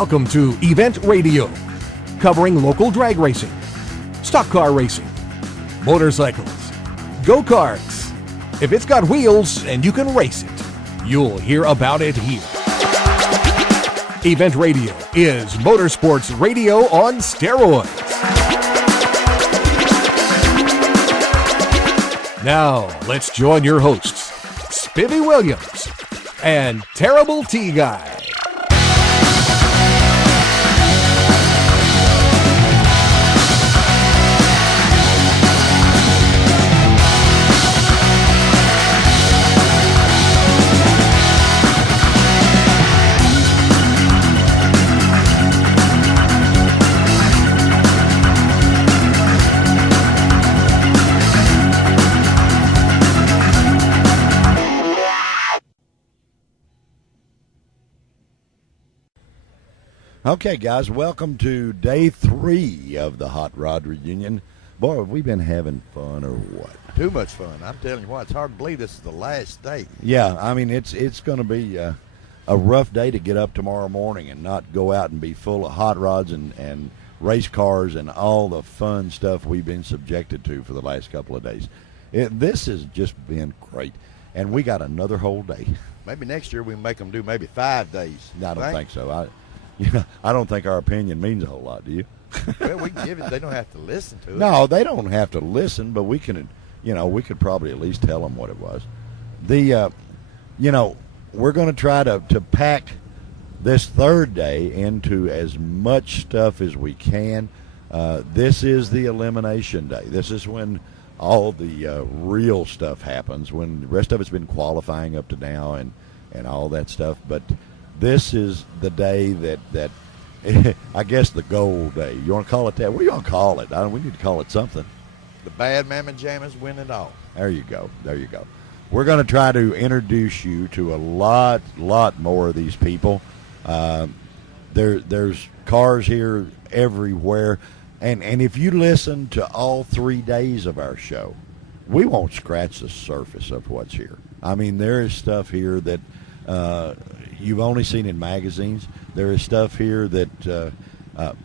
Welcome to Event Radio, covering local drag racing, stock car racing, motorcycles, go-karts. If it's got wheels and you can race it, you'll hear about it here. Event Radio is motorsports radio on steroids. Now, let's join your hosts, Spivvy Williams and Terrible T Guy. Okay, guys, welcome to day 3 of the Hot Rod Reunion. Boy, have we been having fun or what? Too much fun. I'm telling you what, it's hard to believe this is the last day. Yeah, I mean, it's going to be a rough day to get up tomorrow morning and not go out and be full of hot rods and race cars and all the fun stuff we've been subjected to for the last couple of days. This has just been great, and we got another whole day. Maybe next year we can make them do maybe 5 days. I don't think so. I don't think our opinion means a whole lot, do you? Well, we can give it. They don't have to listen to it. No, they don't have to listen, but we can, we could probably at least tell them what it was. We're going to try to pack this third day into as much stuff as we can. This is the elimination day. This is when all the real stuff happens, when the rest of it's been qualifying up to now and all that stuff. But this is the day that I guess the gold day. You want to call it that? What do you want to call it? We need to call it something. The bad mamma jammas win it all. There you go. We're going to try to introduce you to a lot more of these people. There's cars here everywhere. And if you listen to all 3 days of our show, we won't scratch the surface of what's here. I mean, there is stuff here that you've only seen in magazines. There is stuff here that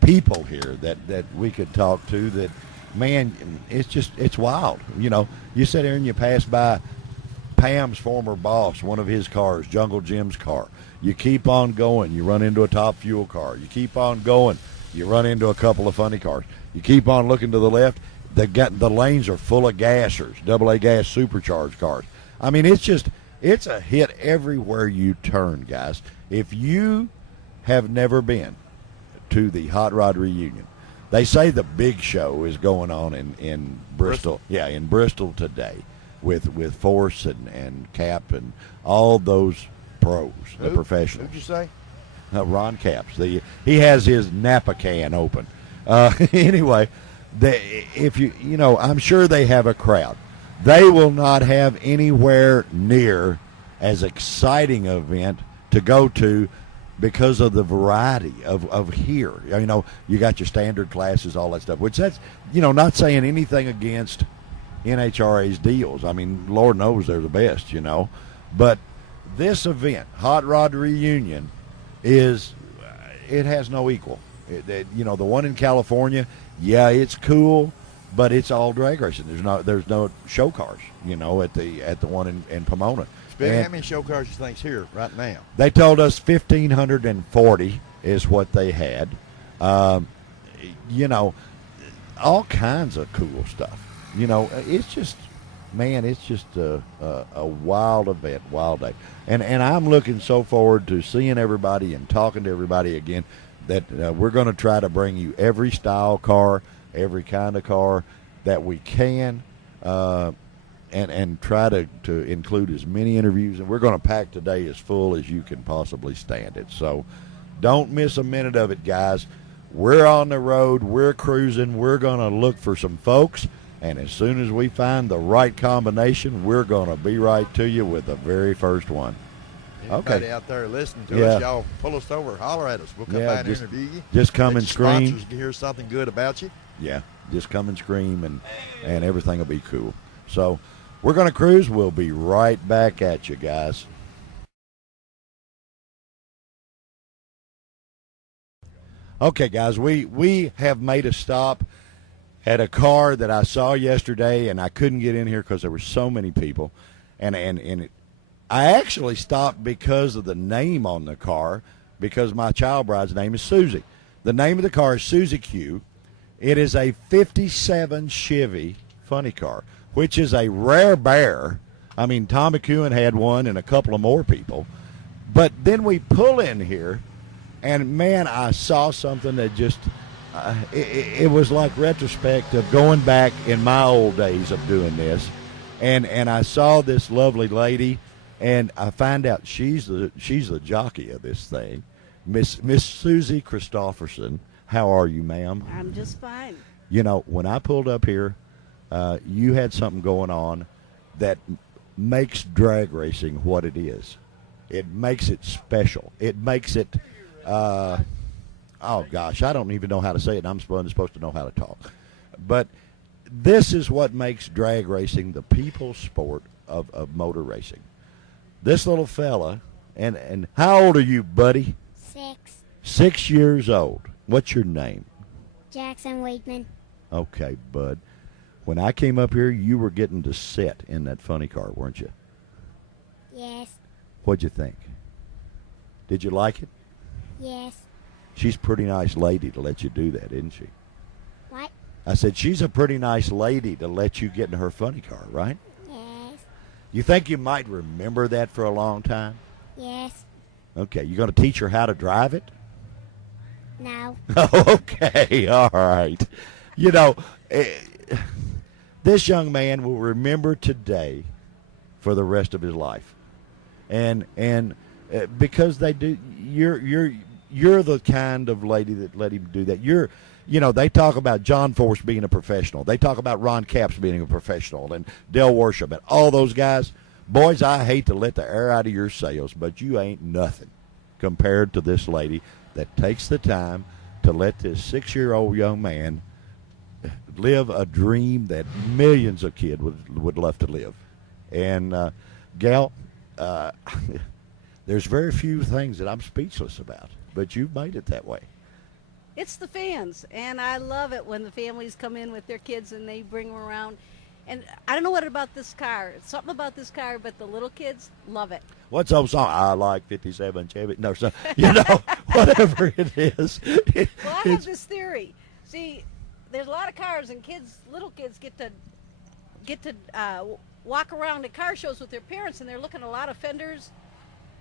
people here that we could talk to that, man, it's wild. You sit there and you pass by Pam's former boss, one of his cars, Jungle Jim's car. You keep on going, you run into a Top Fuel car. You keep on going, you run into a couple of funny cars. You keep on looking to the left, the lanes are full of gassers, AA gas supercharged cars. I mean, it's a hit everywhere you turn, guys. If you have never been to the Hot Rod Reunion, they say the big show is going on in Bristol. Yeah, in Bristol today with Force and Cap and all those pros, the professionals. Who'd you say? Ron Capps. He has his Napa can open. Anyway, I'm sure they have a crowd. They will not have anywhere near as exciting an event to go to because of the variety of here. You got your standard classes, all that stuff, which that's, not saying anything against NHRA's deals. I mean, Lord knows they're the best, But this event, Hot Rod Reunion, it has no equal. The one in California, yeah, it's cool, but it's all drag racing. There's no show cars, at the one in Pomona. How many show cars you think's here right now? They told us 1,540 is what they had. All kinds of cool stuff. It's just a wild event, wild day. And I'm looking so forward to seeing everybody and talking to everybody again, that we're going to try to bring you every style car, every kind of car that we can, and try to include as many interviews. And we're going to pack today as full as you can possibly stand it. So don't miss a minute of it, guys. We're on the road. We're cruising. We're going to look for some folks. And as soon as we find the right combination, we're going to be right to you with the very first one. Anybody out there listening to us, y'all pull us over, holler at us. We'll come by and interview you. Just come and scream. Sponsors can hear something good about you. Yeah, just come and scream, and everything will be cool. So we're going to cruise. We'll be right back at you, guys. Okay, guys, we have made a stop at a car that I saw yesterday, and I couldn't get in here because there were so many people. I actually stopped because of the name on the car, because my child bride's name is Susie. The name of the car is Susie Q. It is a 57 Chevy funny car, which is a rare bear. I mean, Tom McEwen had one and a couple of more people. But then we pull in here, and, man, I saw something that just it was like retrospect of going back in my old days of doing this. And I saw this lovely lady, and I find out she's the jockey of this thing, Miss Susie Christopherson. How are you, ma'am? I'm just fine. You know, when I pulled up here, you had something going on that makes drag racing what it is. It makes it special. It makes it, oh gosh, I don't even know how to say it, and I'm supposed to know how to talk. But this is what makes drag racing the people's sport of motor racing. This little fella, and how old are you, buddy? 6. 6 years old. What's your name? Jackson Wakeman. Okay, bud. When I came up here, you were getting to sit in that funny car, weren't you? Yes. What'd you think? Did you like it? Yes. She's a pretty nice lady to let you do that, isn't she? What? I said, she's a pretty nice lady to let you get in her funny car, right? Yes. You think you might remember that for a long time? Yes. Okay, you going to teach her how to drive it? No. Okay, all right. You know, this young man will remember today for the rest of his life, and because they do, you're the kind of lady that let him do that. They talk about John Force being a professional. They talk about Ron Capps being a professional, and Del Worship, and all those guys. Boys, I hate to let the air out of your sails, but you ain't nothing compared to this lady that takes the time to let this 6-year-old young man live a dream that millions of kids would love to live. And, gal, there's very few things that I'm speechless about, but you've made it that way. It's the fans, and I love it when the families come in with their kids and they bring them around. And I don't know what about this car. It's something about this car, but the little kids love it. What's the old song? I like 57 Chevy. No, so, whatever it is. Well, I have this theory. See, there's a lot of cars, and little kids get to walk around at car shows with their parents, and they're looking at a lot of fenders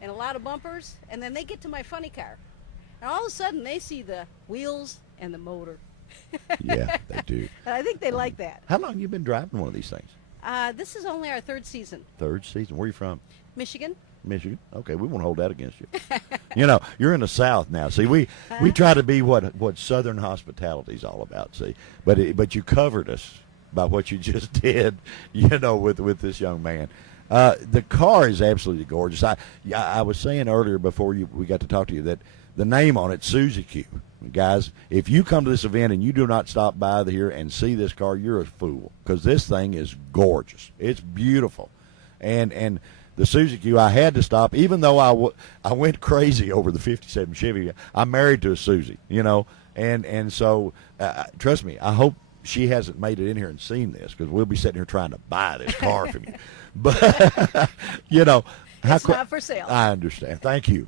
and a lot of bumpers, and then they get to my funny car, and all of a sudden they see the wheels and the motor. Yeah, they do. And I think they like that. How long have you been driving one of these things? This is only our 3rd season. 3rd season. Where are you from? Michigan. Michigan. Okay, we won't hold that against you. You're in the South now. See, we try to be what Southern hospitality is all about. See, but you covered us by what you just did. With this young man. The car is absolutely gorgeous. I was saying earlier before we got to talk to you that the name on it, Susie Q. Guys, if you come to this event and you do not stop by here and see this car, you're a fool, because this thing is gorgeous. It's beautiful. And the Susie Q, I had to stop, even though I went crazy over the 57 Chevy. I'm married to a Susie, and so trust me, I hope she hasn't made it in here and seen this, because we'll be sitting here trying to buy this car from you. But, It's not for sale. I understand. Thank you.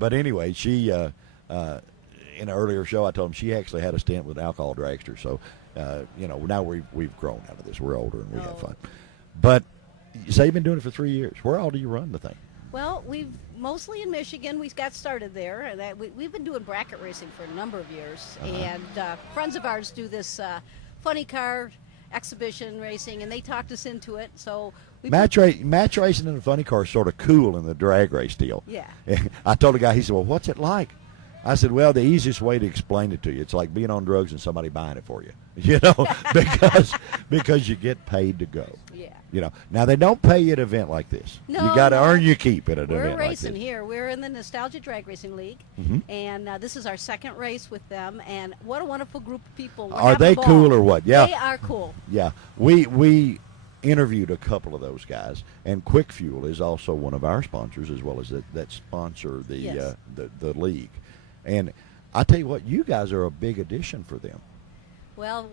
But anyway, she, in an earlier show, I told him she actually had a stint with Alcohol Dragster. So, now we've grown out of this. We're older and we have fun. But you say you've been doing it for 3 years. Where all do you run the thing? Well, we've mostly in Michigan. We got started there, and we've been doing bracket racing for a number of years. And friends of ours do this funny car exhibition racing, and they talked us into it. So match racing in a funny car is sort of cool in the drag race deal. Yeah. I told the guy, he said, well, what's it like? I said, well, the easiest way to explain it to you, it's like being on drugs and somebody buying it for you, because you get paid to go. Yeah. Now they don't pay you at an event like this. No, you got to no. earn your keep at an We're event like racing this. here. We're in the Nostalgia Drag Racing League, and this is our 2nd race with them. And what a wonderful group of people. Are they cool or what? Yeah. They are cool. Yeah. We interviewed a couple of those guys, and Quick Fuel is also one of our sponsors, as well as that sponsor the Yes. the league. And I tell you what, you guys are a big addition for them. Well,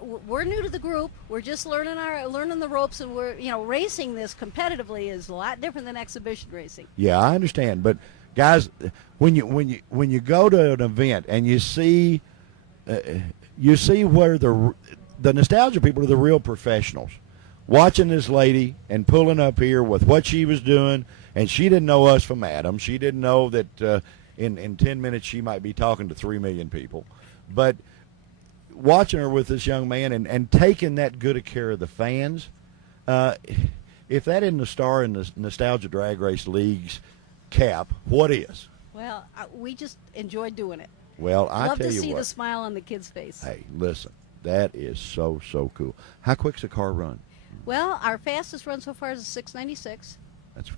we're new to the group. We're just learning the ropes, and we're racing this competitively is a lot different than exhibition racing. Yeah, I understand, but guys, when you go to an event and you see where the nostalgia people are the real professionals, watching this lady and pulling up here with what she was doing, and she didn't know us from Adam. She didn't know that in 10 minutes she might be talking to 3 million people, but watching her with this young man and taking that good of care of the fans, if that isn't a star in the Nostalgia Drag Race League's cap, what is? Well, we just enjoy doing it. Well, I love tell to you see what, the smile on the kid's face. hey, listen, that is so cool. How quick's the car run? Well, our fastest run so far is a 696.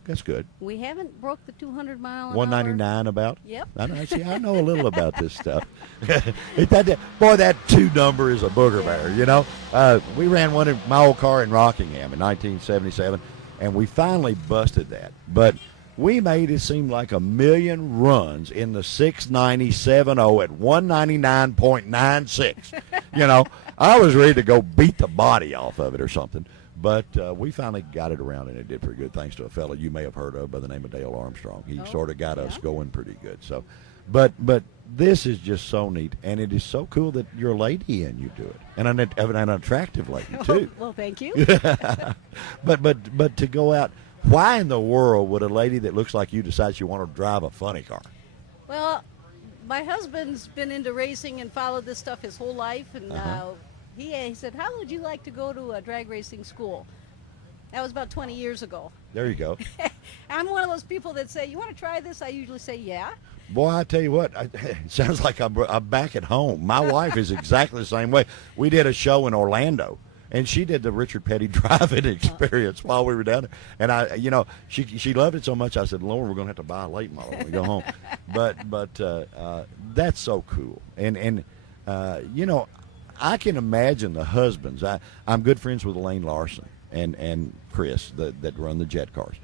That's good. We haven't broke the 200 mile an hour. 199 about? Yep. I know a little about this stuff. That 2 number is a booger bear, We ran one in my old car in Rockingham in 1977, and we finally busted that. But we made it seem like 1 million runs in the 690.70 at 199.96. I was ready to go beat the body off of it or something. But we finally got it around, and it did pretty good, thanks to a fellow you may have heard of by the name of Dale Armstrong. He sort of got us going pretty good. So, but this is just so neat, and it is so cool that you're a lady and you do it, and an attractive lady too. Well, thank you. but to go out, why in the world would a lady that looks like you decide she want to drive a funny car? Well, my husband's been into racing and followed this stuff his whole life, and he said, how would you like to go to a drag racing school? That was about 20 years ago. There you go. I'm one of those people that say, you want to try this? I usually say, yeah. Boy, I tell you what, it sounds like I'm back at home. My wife is exactly the same way. We did a show in Orlando, and she did the Richard Petty driving experience while we were down there. And she loved it so much. I said, Lord, we're going to have to buy a late model when we go home. But that's so cool. And I can imagine the husbands. I'm good friends with Elaine Larson and Chris that run the jet cars,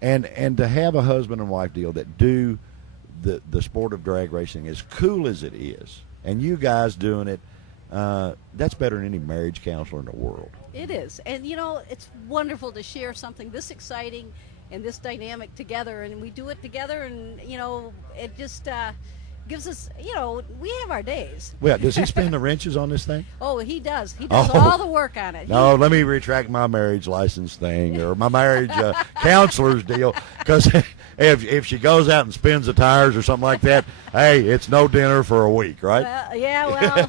and to have a husband and wife deal that do the sport of drag racing, as cool as it is, and you guys doing it, that's better than any marriage counselor in the world. It is, and it's wonderful to share something this exciting and this dynamic together, and we do it together, and it just gives us, we have our days. Well, does he spin the wrenches on this thing? Oh, he does. He does all the work on it. No, let me retract my marriage license thing or my marriage counselor's deal, because if she goes out and spins the tires or something like that, hey, it's no dinner for a week, right? It's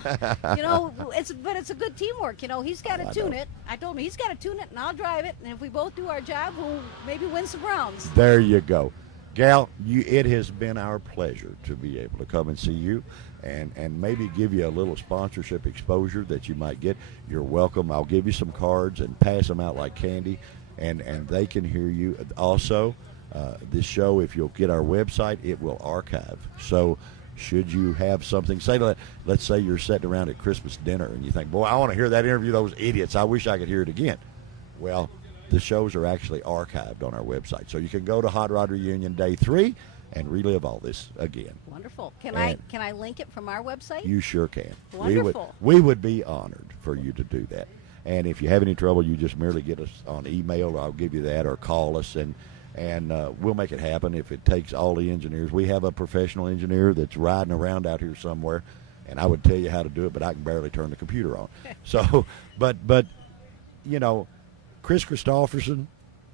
a good teamwork. He's got to tune it. I told him he's got to tune it, and I'll drive it. And if we both do our job, we'll maybe win some rounds. There you go. Gal, it has been our pleasure to be able to come and see you and maybe give you a little sponsorship exposure that you might get. You're welcome. I'll give you some cards and pass them out like candy, and they can hear you. Also, this show, if you'll get our website, it will archive. So should you have something, let's say you're sitting around at Christmas dinner and you think, boy, I want to hear that interview, those idiots. I wish I could hear it again. Well, the shows are actually archived on our website. So you can go to Hot Rod Reunion Day 3 and relive all this again. Wonderful. Can I link it from our website? You sure can. Wonderful. We would be honored for you to do that. And if you have any trouble, you just merely get us on email. I'll give you that, or call us, and we'll make it happen if it takes all the engineers. We have a professional engineer that's riding around out here somewhere, and I would tell you how to do it, but I can barely turn the computer on. So, but Chris Christopherson,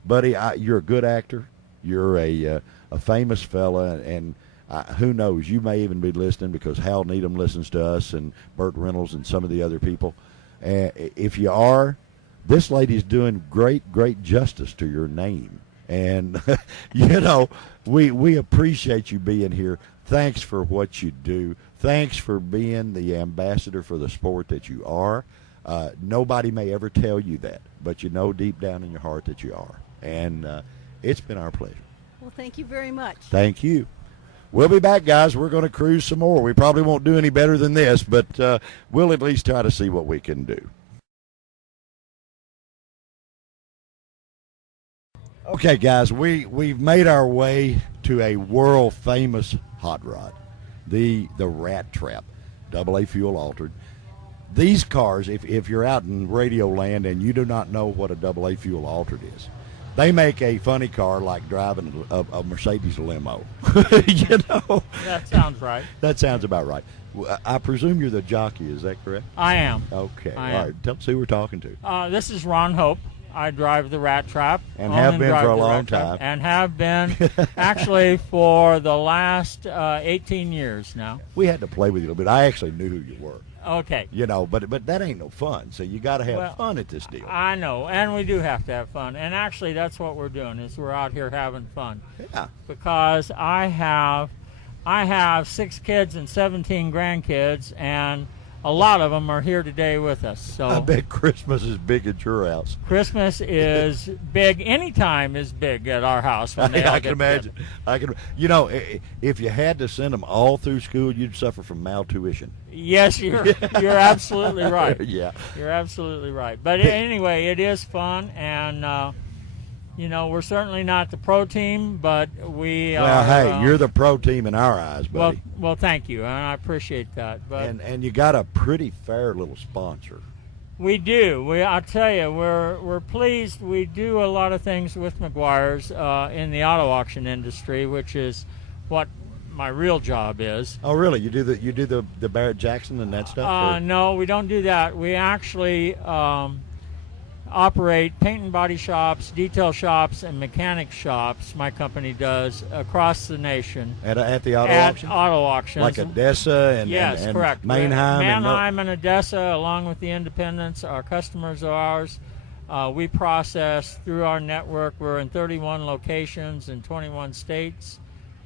buddy, you're a good actor. You're a famous fella, and who knows, you may even be listening because Hal Needham listens to us, and Burt Reynolds and some of the other people. If you are, this lady's doing great justice to your name. And, we appreciate you being here. Thanks for what you do. Thanks for being the ambassador for the sport that you are. Nobody may ever tell you that, but you know deep down in your heart that you are. And it's been our pleasure. Well, thank you very much. Thank you. We'll be back, guys. We're going to cruise some more. We probably won't do any better than this, but we'll at least try to see what we can do. Okay, guys, we've made our way to a world-famous hot rod. the Rat Trap, AA fuel altered. These cars, if you're out in radio land and you do not know what a AA fuel altered is, they make a funny car like driving a Mercedes limo. You know? That sounds right. That sounds about right. I presume you're the jockey, is that correct? I am. Okay. I All am. right. Tell us who we're talking to. This is Ron Hope. I drive the Rat Trap. And own have been drive for a the long Rat Trap, time. And have been actually for the last 18 years now. We had to play with you a little bit. I actually knew who you were. Okay. You know, but that ain't no fun. So you got to have fun at this deal. I know, and we do have to have fun. And actually, that's what we're doing, is we're out here having fun. Yeah. Because I have 6 kids and 17 grandkids, and a lot of them are here today with us. So I bet Christmas is big at your house. Christmas is big. Any time is big at our house. When they all I get can imagine. I can. You know, if you had to send them all through school, you'd suffer from maltuition. Yes, you're absolutely right. Yeah. You're absolutely right. But anyway, it is fun, and we're certainly not the pro team, but we Well, are. hey, you're the pro team in our eyes, buddy. Well, thank you, and I appreciate that. But and you got a pretty fair little sponsor. we do. I'll tell you, we're pleased. We do a lot of things with Meguiar's in the auto auction industry, which is what my real job is. Oh, really? You do the Barrett Jackson and that stuff? or- No, we don't do that. We actually operate paint and body shops, detail shops, and mechanic shops. My company does across the nation at the auto at auction, auto auctions. like Odessa and Yes, and correct. Mannheim. Mannheim and Odessa, along with the independents, are customers of ours. We process through our network. We're in 31 locations in 21 states,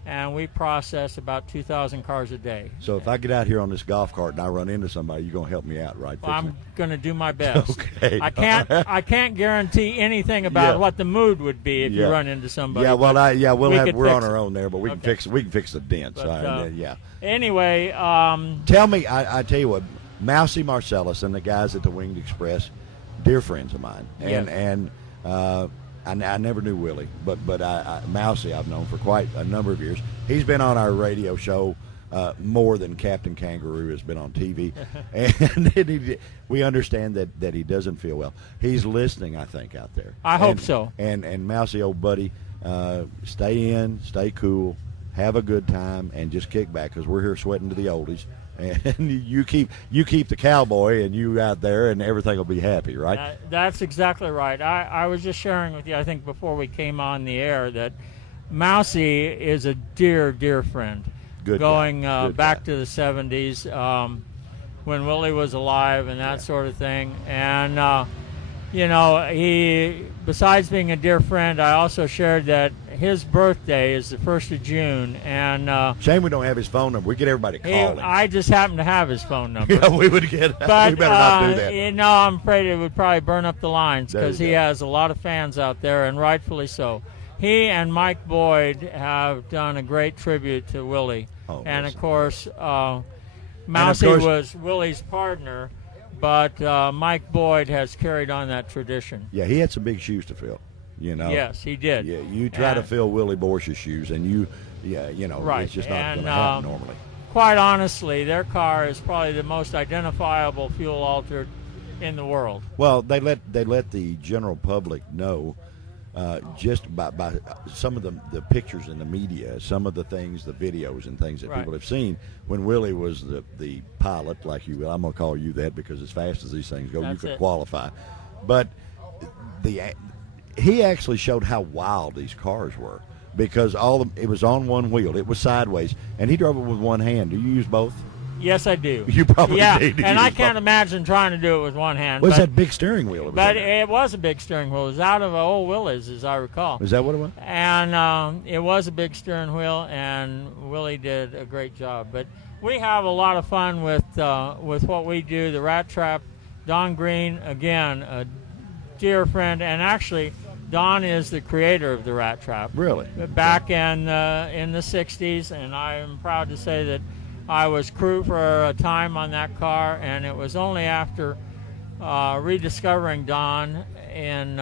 and we process about 2,000 cars a day. So if I get out here on this golf cart and I run into somebody, you're gonna help me out, right? Well, I'm Fixing going to do my best. Okay. I can't guarantee anything about Yeah. what the mood would be if you Yeah. run into somebody. Yeah, well, we're could on fix our it. own there, but we can Okay. fix the dents. But, Yeah. Anyway, Tell me, I tell you what, Mousy Marcellus and the guys at the Winged Express, dear friends of mine, Yes. and I never knew Willie, but Mousy I've known for quite a number of years. He's been on our radio show more than Captain Kangaroo has been on TV, and we understand that he doesn't feel well. He's listening, I think, out there. I hope so. And Mousy, old buddy, stay in, stay cool, have a good time, and just kick back, because we're here sweating to the oldies. And you keep the cowboy and you out there, and everything will be happy, right? That's exactly right. I was just sharing with you, I think, before we came on the air, that Mousy is a dear friend. Good Going guy. Good back guy. to the 70s, when Willie was alive and that sort of thing. And, he, besides being a dear friend, I also shared that his birthday is the 1st of June. And Shame we don't have his phone number. We get everybody to call him. I just happen to have his phone number. Yeah, we would get. But, we better not do that. I'm afraid it would probably burn up the lines, There you because he go. has a lot of fans out there, and rightfully so. He and Mike Boyd have done a great tribute to Willie. Oh, and, listen. of course, Mousy course- was Willie's partner, but Mike Boyd has carried on that tradition. Yeah, he had some big shoes to fill. You know. Yes, he did. Yeah, you try to And- fill Willie Borsch's shoes, and Right. it's just not And, going to happen normally. Quite honestly, their car is probably the most identifiable fuel altered in the world. Well, they let the general public know just by some of the pictures in the media, some of the things, the videos and things that Right. people have seen when Willie was the pilot, like you will. I'm going to call you that because as fast as these things go, That's you could it. qualify. But he actually showed how wild these cars were, because it was on one wheel, it was sideways, and he drove it with one hand. Do you use both? Yes, I do. You probably yeah, need to and I use can't both. imagine trying to do it with one hand. What's but, that big steering wheel? But it was a big steering wheel. It was out of old Willie's, as I recall. Is that what it was? And it was a big steering wheel, and Willie did a great job. But we have a lot of fun with what we do. The Rat Trap. Don Green, again, a dear friend, and actually, Don is the creator of the Rat Trap. Really? Back in the 60s, and I am proud to say that I was crew for a time on that car, and it was only after rediscovering Don in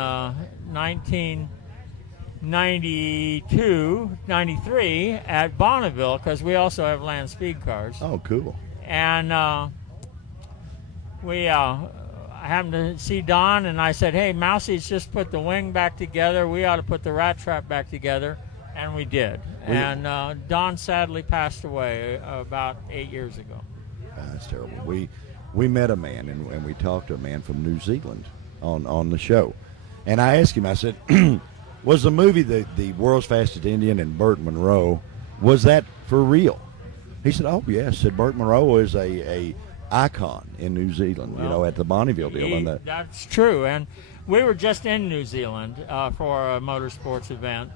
92, 93 at Bonneville, because we also have land speed cars. Oh, cool. And I happened to see Don, and I said, hey, Mousie's just put the wing back together. We ought to put the rat trap back together. And we did. And Don sadly passed away about 8 years ago. That's terrible. We met a man, and we talked to a man from New Zealand on the show. And I asked him, I said, was the movie the World's Fastest Indian and Burt Munro, was that for real? He said, oh, yes. Said Burt Munro is a icon in New Zealand, Well, at the Bonneville deal. That's true. And we were just in New Zealand for a motorsports event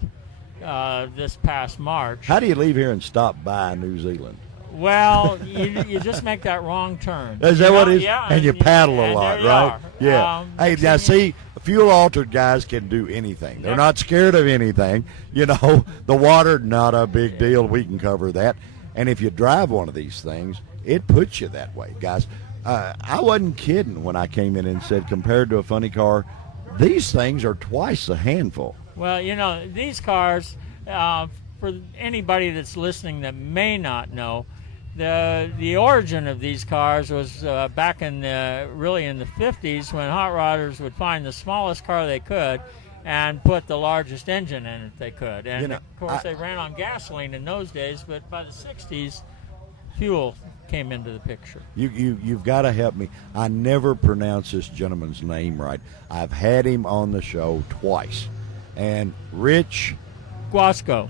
this past March. How do you leave here and stop by New Zealand? Well, you just make that wrong turn. Is that what it is? Yeah. And you paddle a and lot, there you right? are. Yeah. Hey, now see, fuel-altered guys can do anything. They're not scared of anything. The water, not a big deal. We can cover that. And if you drive one of these things, it puts you that way, guys. I wasn't kidding when I came in and said, compared to a funny car, these things are twice a handful. Well, these cars, for anybody that's listening that may not know, the origin of these cars was back in the 50s, when hot rodders would find the smallest car they could and put the largest engine in it they could. And of course they ran on gasoline in those days, but by the 60s, fuel came into the picture. You've got to help me. I never pronounce this gentleman's name right. I've had him on the show twice. And Rich Guasco.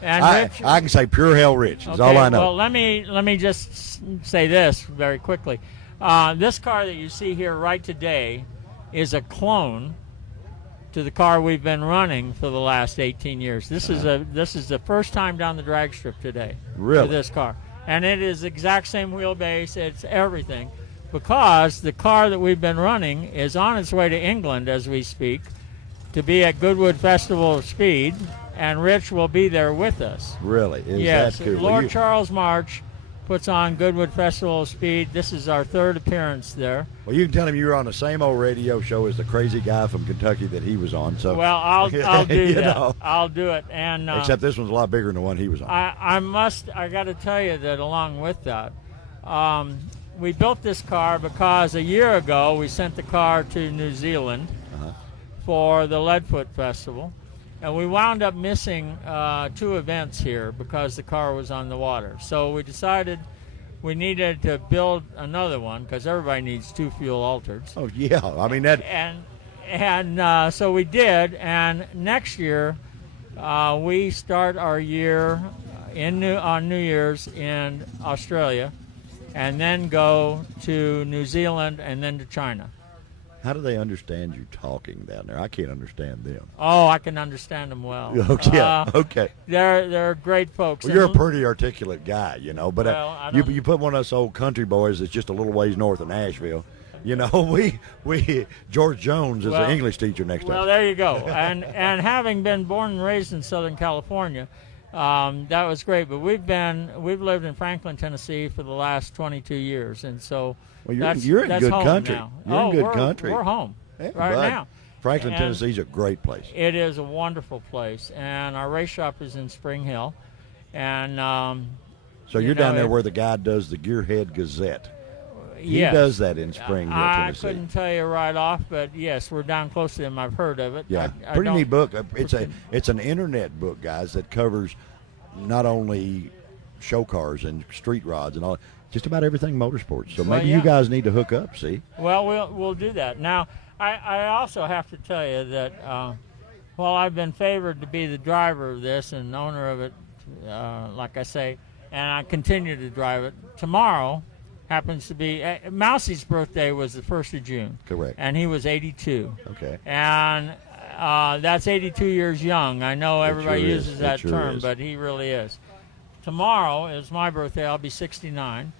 And Rich, I can say pure hell Rich. Is all I know. Well, let me just say this very quickly. This car that you see here right today is a clone to the car we've been running for the last 18 years. This is the first time down the drag strip today. Really? For this car. And it is exact same wheelbase. It's everything. Because the car that we've been running is on its way to England as we speak to be at Goodwood Festival of Speed, and Rich will be there with us. Really? Is yes, that cool? Lord Charles March puts on Goodwood Festival of Speed. This is our third appearance there. Well, you can tell him you were on the same old radio show as the crazy guy from Kentucky that he was on. So, well, I'll do that. I'll do it. And except this one's a lot bigger than the one he was on. I got to tell you that along with that, we built this car because a year ago we sent the car to New Zealand for the Leadfoot Festival. And we wound up missing 2 events here because the car was on the water. So we decided we needed to build another one because everybody needs 2 fuel altereds. Oh yeah, I mean that. And so we did. And next year we start our year on New Year's in Australia, and then go to New Zealand and then to China. How do they understand you talking down there? I can't understand them. Oh, I can understand them well. Okay, okay. They're great folks. Well, you're a pretty articulate guy, but well, you put one of us old country boys that's just a little ways north of Nashville. We George Jones is the English teacher next to us. Well, there you go. And having been born and raised in Southern California, that was great. But we've lived in Franklin, Tennessee for the last 22 years, and so. Well, that's you're in good home country. now. You're in good country. We're home now. Franklin, Tennessee's a great place. It is a wonderful place, and our race shop is in Spring Hill. And so you're down there where the guy does the Gearhead Gazette. He yes. does that in Spring Hill, Tennessee. I couldn't tell you right off, but yes, we're down close to him. I've heard of it. Yeah, pretty neat book. It's an internet book, guys, that covers not only show cars and street rods and all. Just about everything motorsports. So maybe you guys need to hook up, see? Well, we'll do that. Now, I also have to tell you that while I've been favored to be the driver of this and owner of it, like I say, and I continue to drive it, tomorrow happens to be Mousie's birthday was the 1st of June. Correct. And he was 82. Okay. And that's 82 years young. I know everybody uses that term, but he really is. Tomorrow is my birthday. I'll be 69.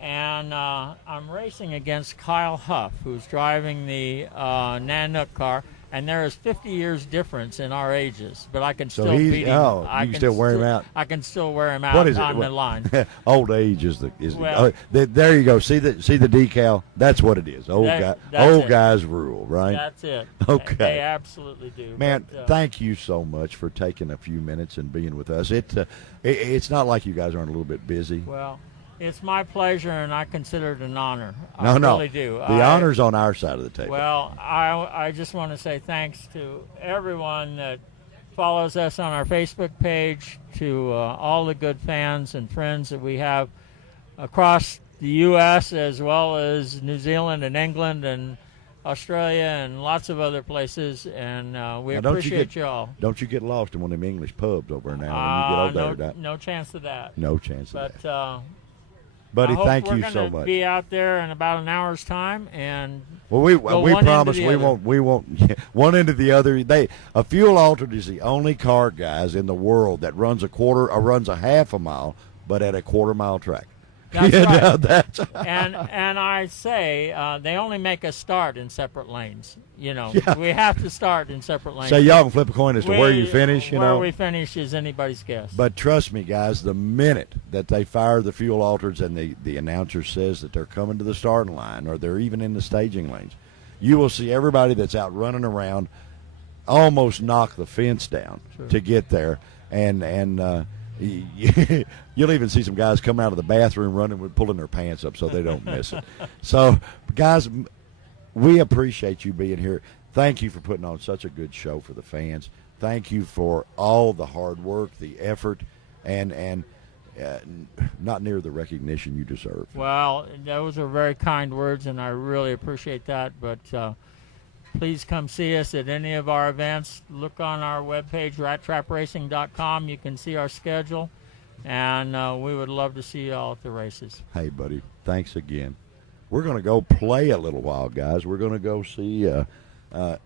And I'm racing against Kyle Huff, who's driving the Nanook car. And there is 50 years difference in our ages, but I can So still he's- beat him. oh, I you can still wear him out? I can still wear him out What is it? on the line. Old age is Well- there you go. See the decal? That's what it is. That's Old it. guys rule, right? That's it. Okay. They absolutely do. Man, But, thank you so much for taking a few minutes and being with us. It's not like you guys aren't a little bit busy. Well, it's my pleasure, and I consider it an honor. No, I no. really do. The honor's on our side of the table. Well, I just want to say thanks to everyone that follows us on our Facebook page, to all the good fans and friends that we have across the U.S. as well as New Zealand and England and Australia and lots of other places, and we Now, don't you appreciate get- you all. Don't you get lost in one of them English pubs over now when you get over there. No chance of that. No chance of But that. Buddy, I hope thank we're you gonna so much. Be out there in about an hour's time, and Well, we go one end promise to the we other. won't one into the other. A fuel altered is the only car, guys, in the world that runs runs a half a mile, but at a quarter-mile track. That's You right. know, that's and I say they only make us start in separate lanes. You know, Yeah. we have to start in separate lanes. so y'all can flip a coin as to where you finish. You where know, we finish is anybody's guess. but trust me, guys, the minute that they fire the fuel altereds and the announcer says that they're coming to the starting line or they're even in the staging lanes, you will see everybody that's out running around almost knock the fence down to get there, and you'll even see some guys come out of the bathroom running with pulling their pants up so they don't miss it. So, guys, we appreciate you being here. Thank you for putting on such a good show for the fans. Thank you for all the hard work, the effort, and not near the recognition you deserve. Well, those are very kind words, and I really appreciate that. But please come see us at any of our events. Look on our webpage, rattrapracing.com. You can see our schedule, and we would love to see you all at the races. Hey, buddy, thanks again. We're going to go play a little while, guys. We're going to go see.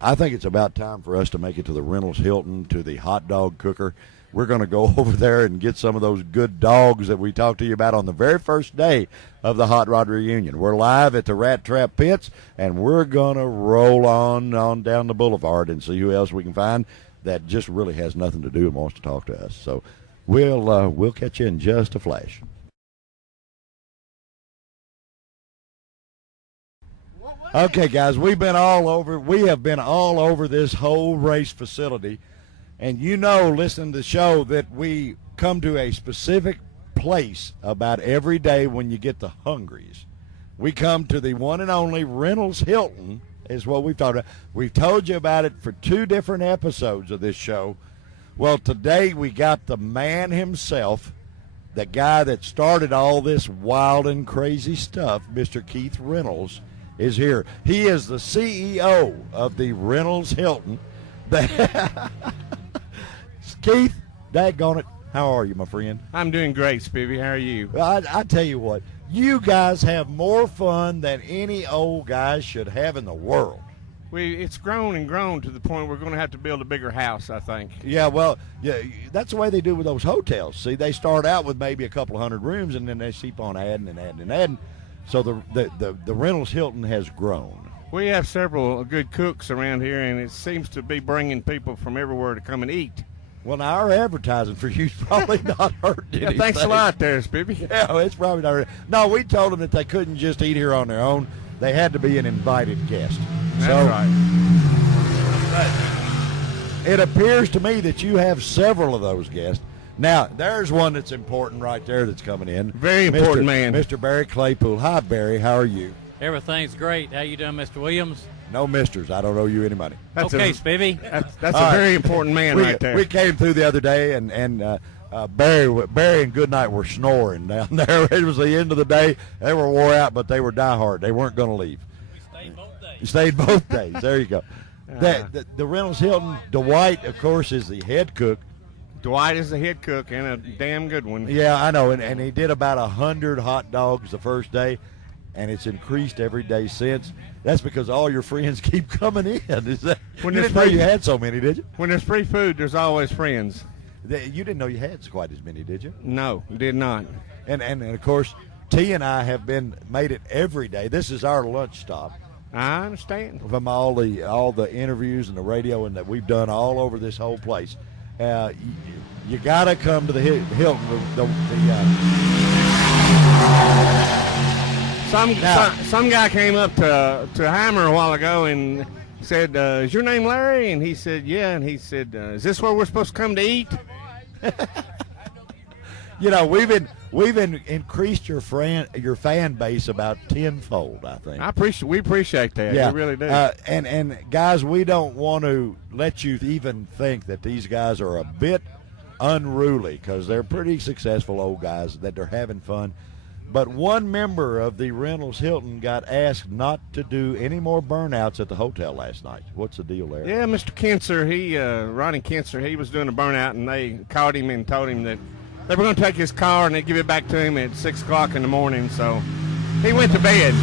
I think it's about time for us to make it to the Reynolds Hilton, to the hot dog cooker. We're going to go over there and get some of those good dogs that we talked to you about on the very first day of the Hot Rod Reunion. We're live at the Rat Trap Pits, and we're going to roll on down the boulevard and see who else we can find that just really has nothing to do and wants to talk to us. So we'll catch you in just a flash. Okay, guys, we have been all over this whole race facility. And you know, listening to the show, that we come to a specific place about every day when you get the hungries. We come to the one and only Reynolds Hilton, is what we've talked about. We've told you about it for 2 different episodes of this show. Well, today we got the man himself, the guy that started all this wild and crazy stuff, Mr. Keith Reynolds, is here. He is the CEO of the Reynolds Hilton. Keith, daggone it, how are you, my friend? I'm doing great, Spivvy. How are you? I tell you what, you guys have more fun than any old guys should have in the world. It's grown and grown to the point we're going to have to build a bigger house, I think. Yeah, well, yeah, that's the way they do with those hotels. See, they start out with maybe a couple hundred rooms, and then they keep on adding and adding and adding. So the Reynolds Hilton has grown. We have several good cooks around here, and it seems to be bringing people from everywhere to come and eat. Well, now our advertising for you's probably not hurting Yeah, anything. thanks a lot there, Spivvy. Yeah, it's probably not hurting. No, we told them that they couldn't just eat here on their own. They had to be an invited guest. That's right. It appears to me that you have several of those guests. Now, there's one that's important right there that's coming in. Very important man. Mr. Barry Claypool. Hi, Barry. How are you? Everything's great. How you doing, Mr. Williams? No misters. I don't owe you any money. That's Okay, a, Spivvy. that's All a right. very important man right there. We came through the other day, and Barry and Goodnight were snoring down there. It was the end of the day. They were wore out, but they were diehard. They weren't going to leave. We stayed both days. You stayed both days. There you go. The Reynolds Hilton, Dwight, of course, is the head cook. Dwight is the head cook and a damn good one. Yeah, I know, and he did about 100 hot dogs the first day, and it's increased every day since. That's because all your friends keep coming in. Is that? When You there's didn't know free- you had so many, did you? When there's free food, there's always friends. You didn't know you had quite as many, did you? No, did not. And of course, T and I have made it every day. This is our lunch stop. I understand. From all the interviews and the radio and that we've done all over this whole place. You got to come to the Hilton. Some guy came up to Hammer a while ago and said, "Is your name Larry?" And he said, "Yeah." And he said, "Is this where we're supposed to come to eat?" You know, we've increased your fan base about tenfold, I think. We appreciate that. Yeah, We really do. And guys, we don't want to let you even think that these guys are a bit unruly, because they're pretty successful old guys that they're having fun. But one member of the Reynolds Hilton got asked not to do any more burnouts at the hotel last night. What's the deal there? Yeah, Mr. Kinser, Ronnie Kinser, he was doing a burnout, and they caught him and told him that they were going to take his car and they'd give it back to him at 6 o'clock in the morning. So he went to bed.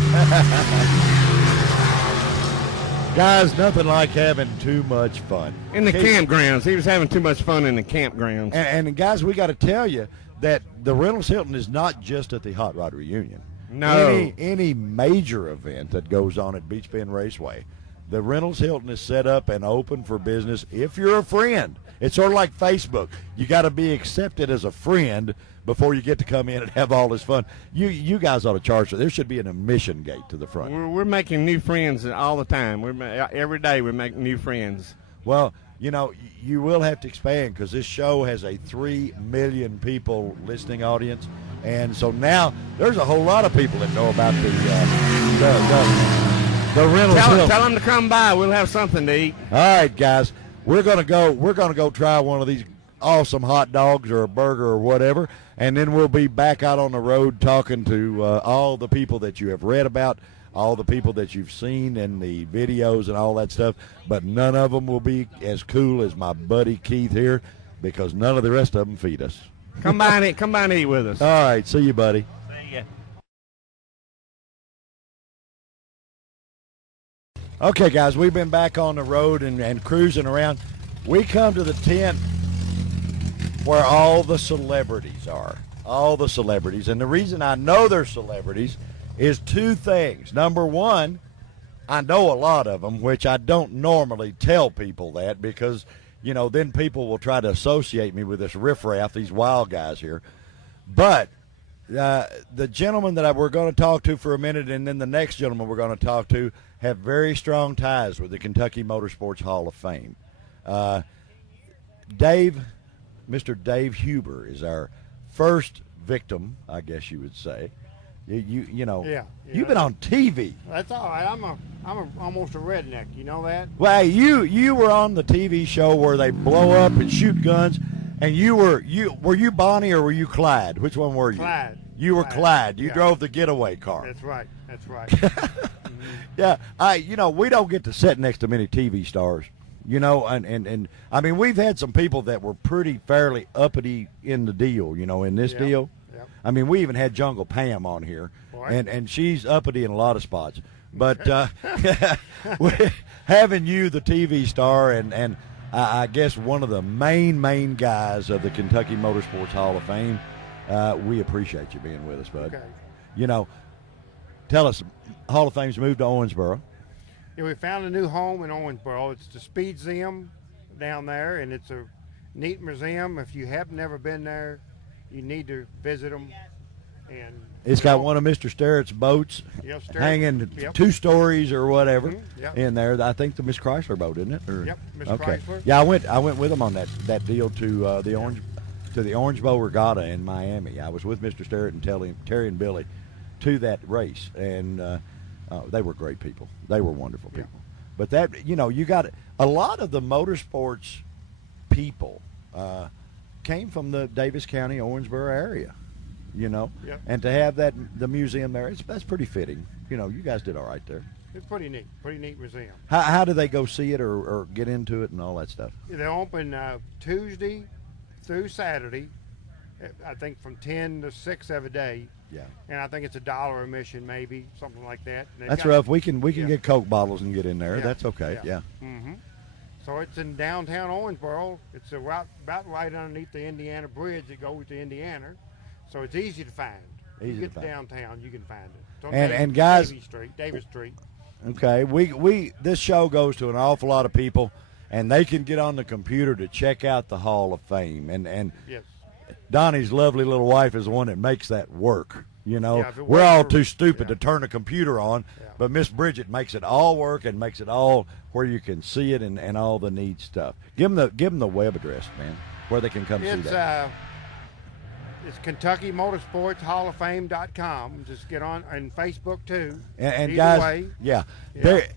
Guys, nothing like having too much fun. In the campgrounds. He was having too much fun in the campgrounds. And guys, we got to tell you that the Reynolds Hilton is not just at the Hot Rod Reunion. No. Any major event that goes on at Beach Bend Raceway, the Reynolds Hilton is set up and open for business if you're a friend. It's sort of like Facebook. You got to be accepted as a friend before you get to come in and have all this fun. You guys ought to charge. There should be an admission gate to the front. We're making new friends all the time. Every day we're making new friends. Well, you know, you will have to expand, because this show has a 3 million people listening audience. And so now there's a whole lot of people that know about the Reynolds Hilton. Tell them to come by. We'll have something to eat. All right, guys. We're gonna go try one of these awesome hot dogs or a burger or whatever, and then we'll be back out on the road talking to all the people that you have read about, all the people that you've seen in the videos and all that stuff. But none of them will be as cool as my buddy Keith here, because none of the rest of them feed us. Come by and eat with us. All right, see you, buddy. See ya. Okay, guys, we've been back on the road and cruising around. We come to the tent where all the celebrities are. All the celebrities. And the reason I know they're celebrities is 2 things. Number one, I know a lot of them, which I don't normally tell people that, because, you know, then people will try to associate me with this riffraff, these wild guys here. But the gentleman that we're going to talk to for a minute, and then the next gentleman we're going to talk to, have very strong ties with the Kentucky Motorsports Hall of Fame. Mr. Dave Huber is our first victim, I guess you would say. You know, you've been on TV. That's all right. I'm almost a redneck. You know that? Well, you were on the TV show where they blow up and shoot guns, and were you Bonnie or were you Clyde? Which one were you? Clyde. You were Clyde. You drove the getaway car. That's right. Yeah, we don't get to sit next to many TV stars, you know, and I mean, we've had some people that were pretty fairly uppity in the deal, you know, in this deal. Yep. I mean, we even had Jungle Pam on here, and she's uppity in a lot of spots. But having you, the TV star, and I guess one of the main guys of the Kentucky Motorsports Hall of Fame, we appreciate you being with us, bud. Okay. You know, tell us, Hall of Fame's moved to Owensboro. Yeah, we found a new home in Owensboro. It's the Speedseum down there, and it's a neat museum. If you have never been there, you need to visit them. And it's got one of Mr. Sterrett's boats hanging 2 stories or whatever in there. I think the Miss Chrysler boat, isn't it? Yep, Miss Chrysler. Yeah, I went with him on that deal to the Orange Bowl Regatta in Miami. I was with Mr. Sterrett and Terry and Billy to that race, and they were great people. They were wonderful people. But that, you know, you got a lot of the motorsports people came from the Davis County, Owensboro area, you know, and to have the museum there, that's pretty fitting. You know, you guys did all right there. It's pretty neat museum. How do they go see it or get into it and all that stuff? They open Tuesday through Saturday, I think from 10 to 6 every day. Yeah. And I think it's $1 admission, maybe something like that. That's rough. We can get Coke bottles and get in there. That's okay. Yeah. Mm-hmm. So it's in downtown Owensboro. It's about right underneath the Indiana Bridge that goes to Indiana. So it's easy to find. You get to downtown, you can find it. And guys, Davis Street. Okay, we this show goes to an awful lot of people, and they can get on the computer to check out the Hall of Fame. And Yes. Donnie's lovely little wife is the one that makes that work. You know, Yeah, if it we're all wasn't for- too stupid yeah. to turn a computer on, Yeah. but Miss Bridget makes it all work and makes it all where you can see it and all the neat stuff. Give them the web address, man, where they can come see It's that. it's Kentucky Motorsports Hall of Fame.com. Just get on and Facebook too. And Either guys, way, yeah, Yeah. there-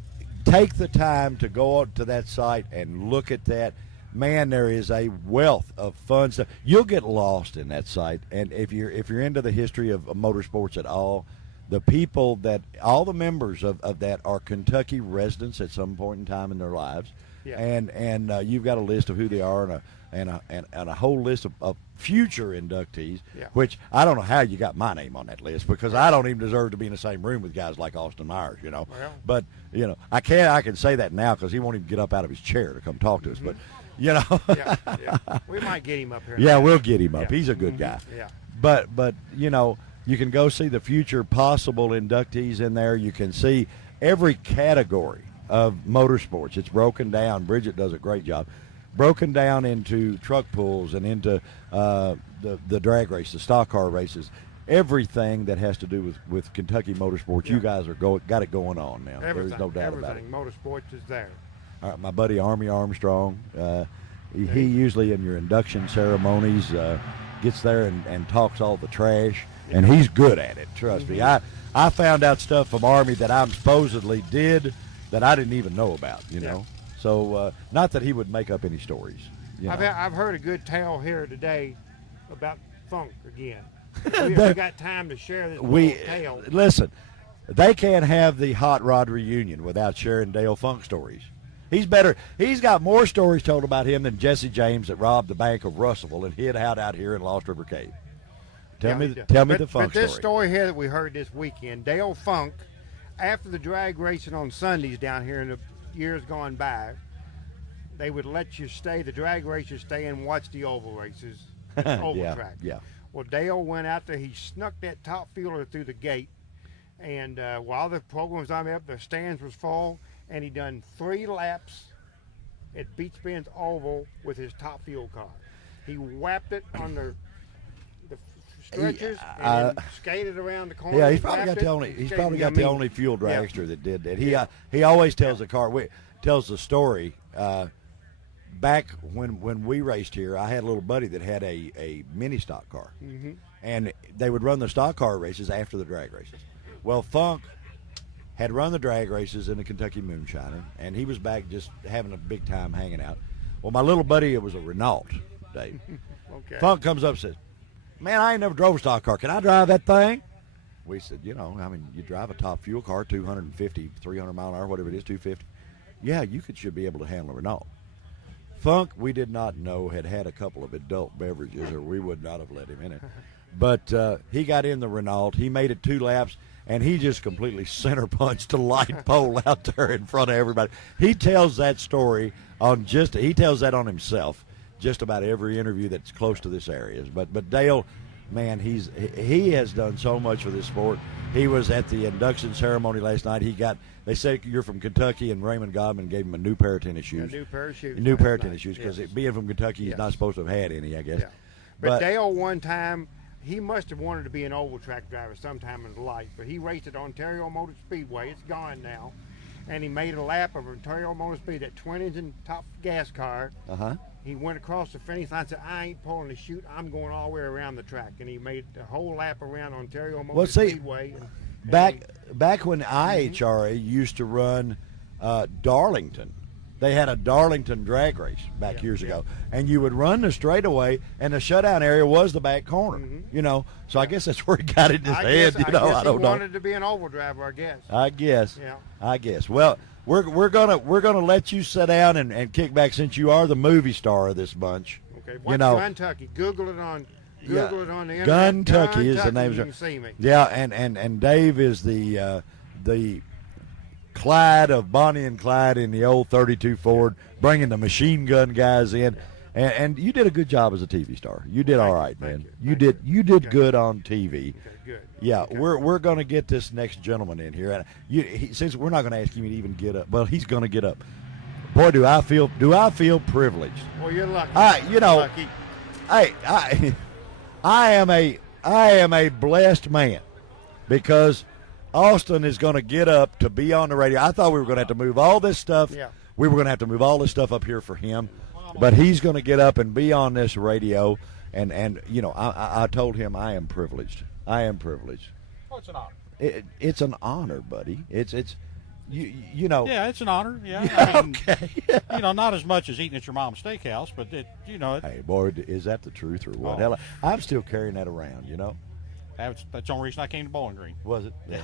take the time to go out to that site and look at that. Man, there is a wealth of fun stuff. You'll get lost in that site, and if you're into the history of motorsports at all, the people that all the members of that are Kentucky residents at some point in time in their lives, Yeah. and you've got a list of who they are and a whole list of future inductees. Yeah. Which I don't know how you got my name on that list, because I don't even deserve to be in the same room with guys like Austin Myers, you know. Well. But you know, I can say that now because he won't even get up out of his chair to come talk to us. But you know, yeah. We might get him up here. yeah, we'll get him up. Yeah. He's a good guy. Yeah. But you know, you can go see the future possible inductees in there. You can see every category of motorsports. It's broken down. Bridget does a great job. Broken down into truck pulls and into the drag race, the stock car races, everything that has to do with Kentucky motorsports. You guys are got it going on now. Everything. There's no doubt about it. Everything. Motorsports is there. All right, my buddy Army Armstrong, he usually in your induction ceremonies gets there and talks all the trash, and he's good at it. Trust me. I found out stuff from Army that I supposedly did that I didn't even know about. You know, so not that he would make up any stories. You know. I've heard a good tale here today about funk again. We got time to share this little tale. Listen, they can't have the Hot Rod reunion without sharing Dale Funk stories. He's better. He's got more stories told about him than Jesse James that robbed the bank of Russellville and hid out here in Lost River Cave. Tell me the Funk But this story. story here that we heard this weekend, Dale Funk, after the drag racing on Sundays down here in the years gone by, they would let you stay, the drag racers stay and watch the oval races, oval track. Yeah. Well, Dale went out there, he snuck that top fielder through the gate, and while the program was on up, the stands was full, and he done 3 laps at Beach Bend's Oval with his top field car. He whapped it on the stretchers and then skated around the corner. Yeah, he's probably whapped got the it, only. and He's skated. probably I got the mean, only fuel yeah. dragster that did that. He always tells tells the story. Back when we raced here, I had a little buddy that had a mini stock car, and they would run the stock car races after the drag races. Well, Funk had run the drag races in the Kentucky Moonshiner, and he was back just having a big time hanging out. Well, my little buddy, it was a Renault, Dave. Okay. Funk comes up and says, "Man, I ain't never drove a stock car. Can I drive that thing?" We said, you drive a top fuel car, 250, 300 mile an hour, whatever it is, 250. Yeah, you should be able to handle a Renault. Funk, we did not know, had a couple of adult beverages, or we would not have let him in it. But he got in the Renault. He made it 2 laps, and he just completely center punched a light pole out there in front of everybody. He tells that story he tells that on himself, just about every interview that's close to this area. But Dale, man, he has done so much for this sport. He was at the induction ceremony last night. They say you're from Kentucky, and Raymond Godman gave him a new pair of tennis shoes. A new pair of shoes. A new pair of last tennis night. shoes, because Yes. being from Kentucky, he's Yes. not supposed to have had any, I guess. Yeah. But Dale, one time, he must have wanted to be an oval track driver sometime in his life. But he raced at Ontario Motor Speedway. It's gone now. And he made a lap of Ontario Motor Speed, that twin-engine top gas car. Uh-huh. He went across the finish line and said, "I ain't pulling the chute. I'm going all the way around the track." And he made the whole lap around Ontario Motor Speedway. And Back when IHRA used to run Darlington, they had a Darlington drag race back years ago, and you would run the straightaway, and the shutdown area was the back corner. So I guess that's where he got it in his head. I guess I don't he know. wanted to be an oval driver, I guess. I guess. Well, we're gonna let you sit down and kick back, since you are the movie star of this bunch. Okay, what's Guntucky? Google it on the internet. Guntucky is the name. You can see me. Yeah, and Dave is the Clyde of Bonnie and Clyde in the old 32 Ford, bringing the machine gun guys in. And you did a good job as a TV star. You did all right, man. You did Okay. good on TV. Okay, good. Yeah, Okay. we're going to get this next gentleman in here, and since we're not going to ask him to even get up, well, he's going to get up. Boy, do I feel privileged. Well, you're lucky. You You're know, lucky. I am a blessed man because Austin is going to get up to be on the radio. I thought we were going to have to move all this stuff. Yeah. We were going to have to move all this stuff up here for him, but he's going to get up and be on this radio. And you know, I told him I am privileged. I am privileged. Oh, it's an honor. It's an honor, buddy. It's you know. Yeah, it's an honor. Yeah. I mean, Okay. you know, not as much as eating at your mom's steakhouse, but Hey, boy, is that the truth or what? Oh. Hell, I'm still carrying that around. You know. that's the only reason I came to Bowling Green. Was it? Yeah.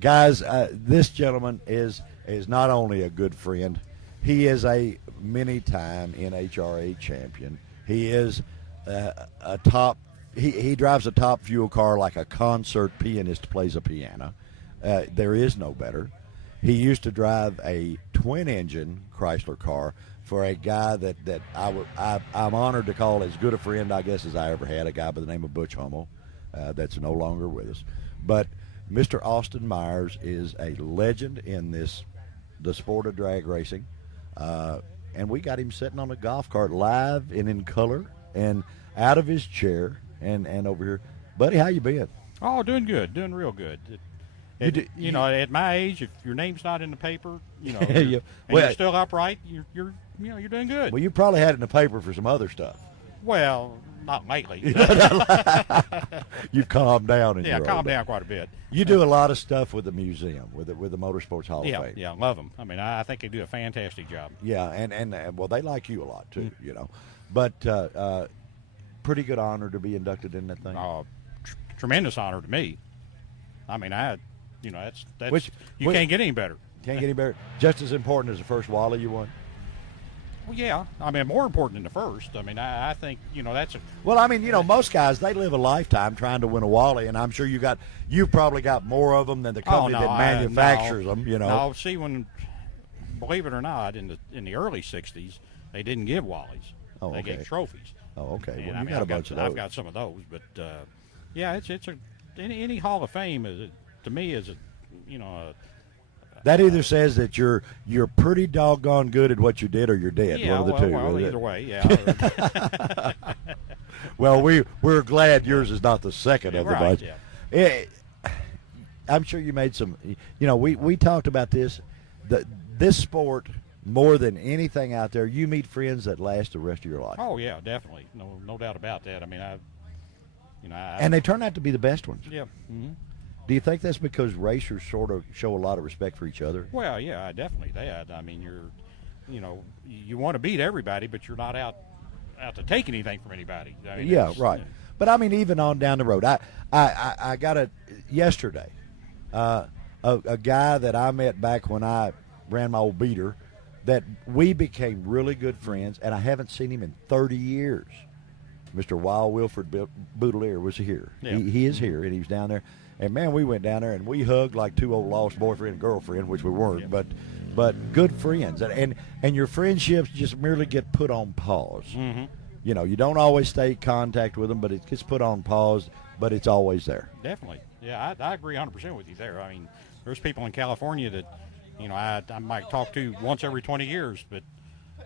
Guys, this gentleman is not only a good friend, he is a many-time NHRA champion. He is a top. He drives a top fuel car like a concert pianist plays a piano. There is no better. He used to drive a twin-engine Chrysler car for a guy that I'm honored to call as good a friend, I guess, as I ever had, a guy by the name of Butch Hummel, that's no longer with us. But Mr. Austin Myers is a legend in the sport of drag racing, and we got him sitting on a golf cart live and in color and out of his chair and over here. Buddy, how you been? Oh, doing good, doing real good. You know, at my age, if your name's not in the paper, you know, Yeah. and you're still upright, you're doing good. Well, you probably had it in the paper for some other stuff. Well, not lately. You've calmed down in Yeah, your calmed old down quite a bit. You do a lot of stuff with the museum, with the Motorsports Hall of Fame. Yeah, love them. I mean, I think they do a fantastic job. Yeah, and well, they like you a lot too, you know. But pretty good honor to be inducted in that thing. Tremendous honor to me. I mean, that's Which can't get any better. Can't get any better. Just as important as the first Wally you won. Well, yeah. I mean, more important than the first. I mean, I think that's a. Well, I mean, most guys, they live a lifetime trying to win a Wally, and I'm sure you've probably got more of them than the company that manufactures them. You know. No, see, believe it or not, in the early '60s, they didn't give Wallies. Oh, They okay. gave trophies. Oh, okay. And, Well, I you mean, got a bunch of those. I've got some of those, but yeah, it's any Hall of Fame to me is that either says that you're pretty doggone good at what you did, or you're dead. Yeah, one of the two. well, isn't it? either way, yeah. Well, we're glad yours is not the second of the Right, bunch. yeah. I'm sure you made some. We talked about this. This sport, more than anything out there, you meet friends that last the rest of your life. Oh yeah, definitely, no doubt about that. I mean, and they turn out to be the best ones. Yeah. Mm-hmm. Do you think that's because racers sort of show a lot of respect for each other? Well, yeah, definitely that. I mean, you want to beat everybody, but you're not out to take anything from anybody. I mean, Yeah, right. But I mean, even on down the road, I got it yesterday. A guy that I met back when I ran my old beater, that we became really good friends, and I haven't seen him in 30 years. Mr. Wild Wilfred Boudelier was here. Yeah. He is here, and he was down there. And man, we went down there and we hugged like two old lost boyfriend and girlfriend, which we weren't, Yeah. but good friends. And your friendships just merely get put on pause. Mm-hmm. You don't always stay in contact with them, but it gets put on pause, but it's always there. Definitely. Yeah, I agree 100% with you there. I mean, there's people in California that, I might talk to once every 20 years,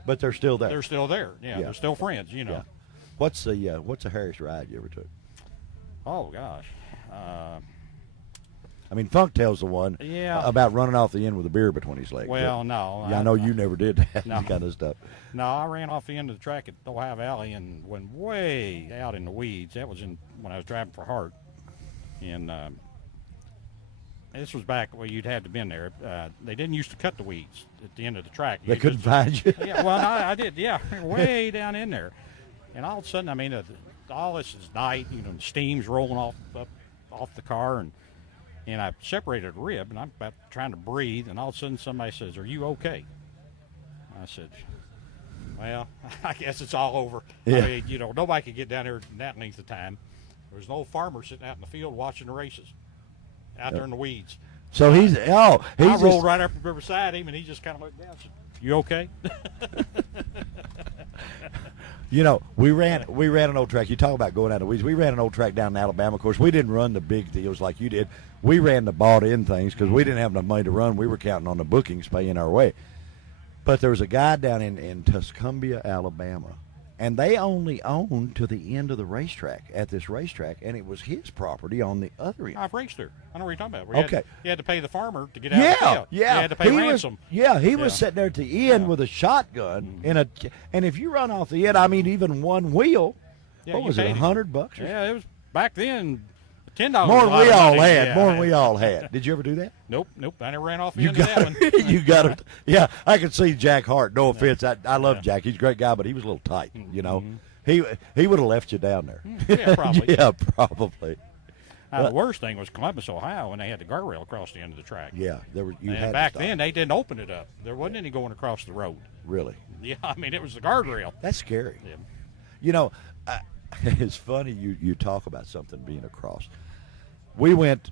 But they're still there. they're still there. Yeah, Yeah. they're still friends, Yeah. What's the Harris ride you ever took? Oh, gosh. I mean, Funk tells the one Yeah. about running off the end with a beer between his legs. Well, but- no. Yeah, I know you never did that No. kind of stuff. No, I ran off the end of the track at Ohio Valley and went way out in the weeds. That was when I was driving for Hart. And this was back where you'd had to been there. They didn't used to cut the weeds at the end of the track. They couldn't find you. Yeah, well, no, I did. Yeah, way down in there. And all of a sudden, I mean, all this is night. The steam's rolling off the car, and I separated a rib, and I'm about trying to breathe, and all of a sudden somebody says, "Are you okay?" I said, "Well, I guess it's all over." Yeah. I mean, nobody could get down there in that length of time. There was an old farmer sitting out in the field watching the races, out there in the weeds. So he's I just, rolled right up beside him, and he just kind of looked down and said, "You okay?" You know, we ran an old track. You talk about going out of weeds. We ran an old track down in Alabama. Of course, we didn't run the big deals like you did. We ran the bought-in things because we didn't have enough money to run. We were counting on the bookings paying our way. But there was a guy down in Tuscumbia, Alabama, and they only owned to the end of the racetrack at this racetrack, and it was his property on the other end. I've raced there. I know what you're talking about. Okay. You had to pay the farmer to get out of the field. Yeah. You had to pay ransom. He was sitting there at the end with a shotgun and if you run off the end, I mean, even one wheel, what was it, $100 or something? Yeah, it was back then. $10 More than we all had. Yeah, More than we all had. Did you ever do that? Nope. I never ran off the end of that one. You got it. Yeah, I could see Jack Hart. No offense, I love Jack. He's a great guy, but he was a little tight. You know, he would have left you down there. Yeah, probably. Yeah, probably. The worst thing was Columbus, Ohio, when they had the guardrail across the end of the track. Yeah, there was. And back then they didn't open it up. There wasn't any going across the road. Really? Yeah, I mean it was the guardrail. That's scary. Yeah. You know, it's funny you talk about something being across. We went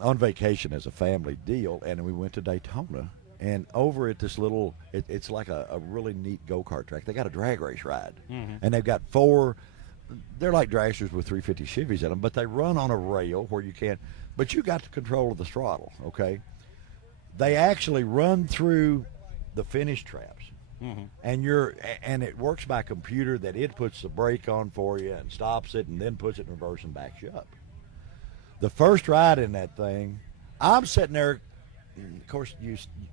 on vacation as a family deal, and we went to Daytona. And over at this little, it's like a really neat go-kart track. They got a drag race ride, and they've got 4. They're like dragsters with 350 Chevys in them, but they run on a rail where you can't. But you got the control of the throttle. Okay, they actually run through the finish traps, and it works by computer that it puts the brake on for you and stops it, and then puts it in reverse and backs you up. The first ride in that thing, I'm sitting there. Of course,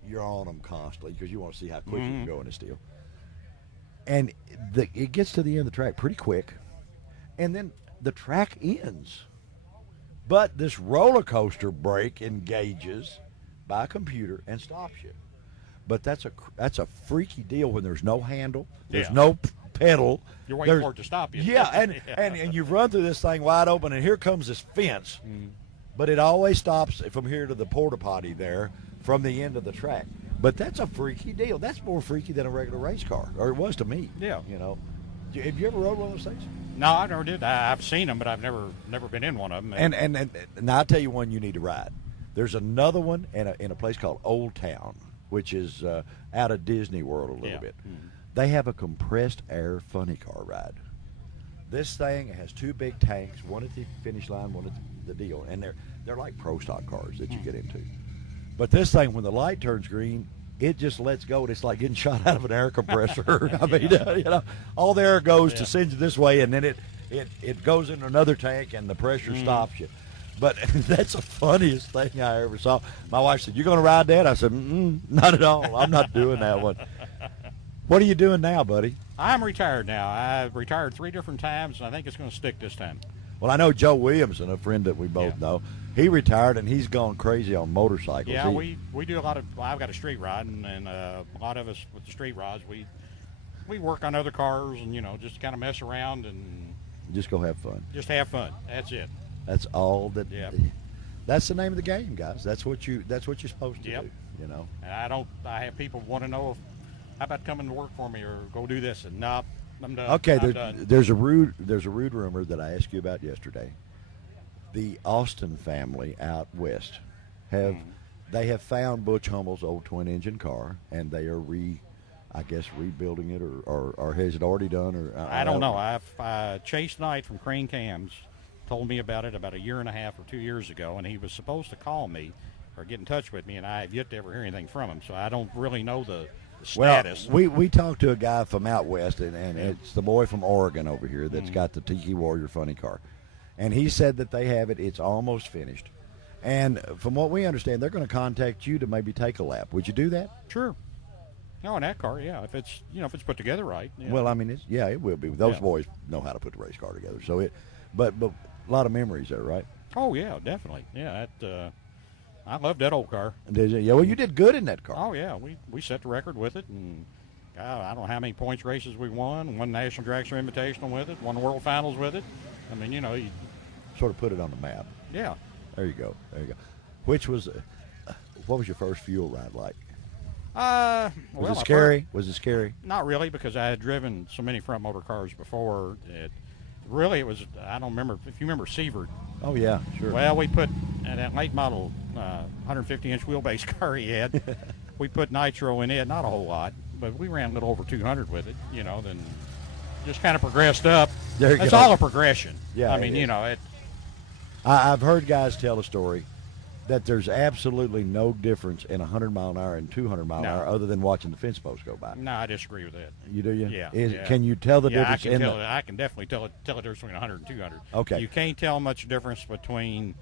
you're on them constantly because you want to see how quick you can go in this deal. And it gets to the end of the track pretty quick, and then the track ends. But this roller coaster brake engages by a computer and stops you. But that's a freaky deal when there's no handle, there's no pedal. You're waiting for it to stop you. Yeah, and you run through this thing wide open, and here comes this fence. But it always stops from here to the porta potty there from the end of the track. But that's a freaky deal. That's more freaky than a regular race car, or it was to me. Yeah. You know, have you ever rode one of those things? No, I never did. I've seen them, but I've never been in one of them. And now I'll tell you one you need to ride. There's another one in a place called Old Town, which is out of Disney World a little bit. They have a compressed air funny car ride. This thing has 2 big tanks, one at the finish line, one at the deal, and they're like pro stock cars that you get into. But this thing, when the light turns green, it just lets go, and it's like getting shot out of an air compressor. I mean, you know, all the air goes to send you this way, and then it goes into another tank, and the pressure stops you. But that's the funniest thing I ever saw. My wife said, "You going to ride that?" I said, "Not at all. I'm not doing that one." What are you doing now, buddy? I'm retired now. I've retired 3 different times, and I think it's going to stick this time. Well, I know Joe Williamson, a friend that we both know. He retired, and he's gone crazy on motorcycles. Yeah, we do a lot of. I've got a street rod, and a lot of us with the street rods, we work on other cars, and just kind of mess around and just go have fun. Just have fun. That's it. That's all that. Yeah. That's the name of the game, guys. That's what you're supposed to do. You know. And I have people want to know how about coming to work for me or go do this, and nope, I'm done. Okay, I'm done. there's a rude rumor that I asked you about yesterday. The Austin family out west they have found Butch Hummel's old twin-engine car, and they are rebuilding it, or has it already done? Or I don't know. Chase Knight from Crane Cams told me about it about 1.5 years or 2 years ago, and he was supposed to call me or get in touch with me, and I have yet to ever hear anything from him, so I don't really know the status. Well, we talked to a guy from out west, and it's the boy from Oregon over here that's got the Tiki Warrior funny car. And he said that they have it. It's almost finished. And from what we understand, they're going to contact you to maybe take a lap. Would you do that? Sure. No, in that car, yeah. If it's if it's put together right. Yeah. Well, I mean, it will be. Those boys know how to put the race car together. So but a lot of memories there, right? Oh yeah, definitely. Yeah, I loved that old car. Did you? Yeah. Well, you did good in that car. Oh yeah, we set the record with it, and God, I don't know how many points races we won. Won National Dragster Invitational with it. Won the World Finals with it. I mean, you sort of put it on the map. Yeah. There you go. What was your first fuel ride like? Was it scary? Was it scary? Not really, because I had driven so many front motor cars before. It was. I don't remember if you remember Sievert. Oh yeah, sure. Well, we put that late model 150-inch wheelbase car he had. We put nitro in it, not a whole lot, but we ran a little over 200 with it. Then just kind of progressed up. There you It's go. all a progression. Yeah, I mean, it you is. know, I've heard guys tell a story that there's absolutely no difference in 100-mile-an-hour and 200-mile-an-hour other than watching the fence posts go by. no, I disagree with that. You do, you? Yeah. Yeah. Can you tell the Yeah, difference in the... I can definitely tell the difference between 100 and 200. Okay. You can't tell much difference between,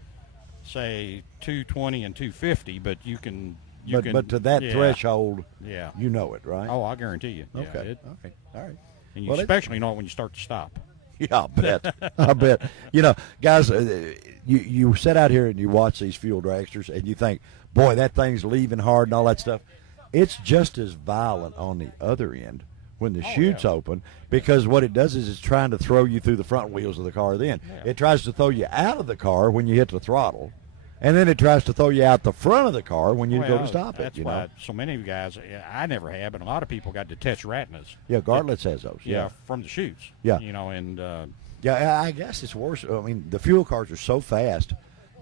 say, 220 and 250, but you can. But to that threshold, yeah, you know it, right? Oh, I guarantee you. Yeah, Okay. Okay. All right. And you Well, especially know it when you start to stop. Yeah, I bet. I bet. You know, guys, you sit out here and you watch these fuel dragsters and you think, boy, that thing's leaving hard and all that stuff. It's just as violent on the other end when the chute's open, because what it does is it's trying to throw you through the front wheels of the car then. Yeah. It tries to throw you out of the car when you hit the throttle, and then it tries to throw you out the front of the car when you go to stop it. That's You why know? so many of you guys, I never have, but a lot of people got detached retinas. Yeah, Gartlets has those. Yeah, from the chutes. Yeah. You know, and Yeah, I guess it's worse. I mean, the fuel cars are so fast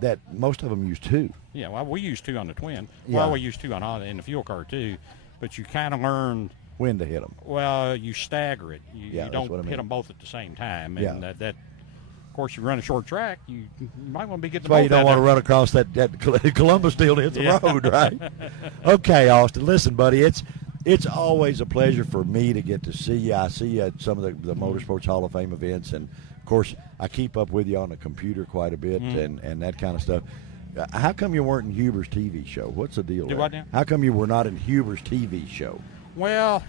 that most of them use two. yeah, well, we used 2 on the twin. Yeah. Well, we used 2 in the fuel car too, but you kind of learn. When to hit them. Well, you stagger it. You Yeah, that's don't what I mean. hit them both at the same time, Yeah. and that. Of course, you run a short track. You might want to be getting. That's why you don't want to run across that Columbus deal to hit the road, right? Okay, Austin. Listen, buddy, it's always a pleasure for me to get to see you. I see you at some of the Motorsports Hall of Fame events, and of course, I keep up with you on the computer quite a bit and that kind of stuff. How come you weren't in Huber's TV show? What's the deal Do there? what now? How come you were not in Huber's TV show? Well,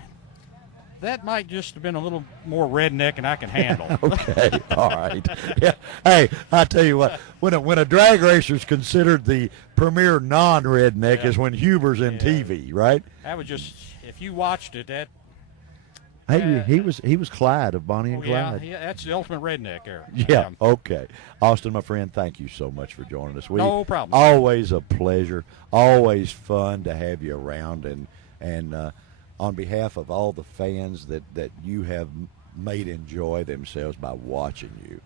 that might just have been a little more redneck than I can handle. Okay, all right. Yeah. Hey, I tell you what, when a drag racer's considered the premier non-redneck is when Huber's in TV, right? That was just, if you watched it, that. Hey, he was Clyde of Bonnie and Yeah, Clyde. yeah, that's the ultimate redneck there. Yeah. Okay. Austin, my friend, thank you so much for joining us. No problem. Always a pleasure. Always fun to have you around, and on behalf of all the fans that you have made enjoy themselves by watching you,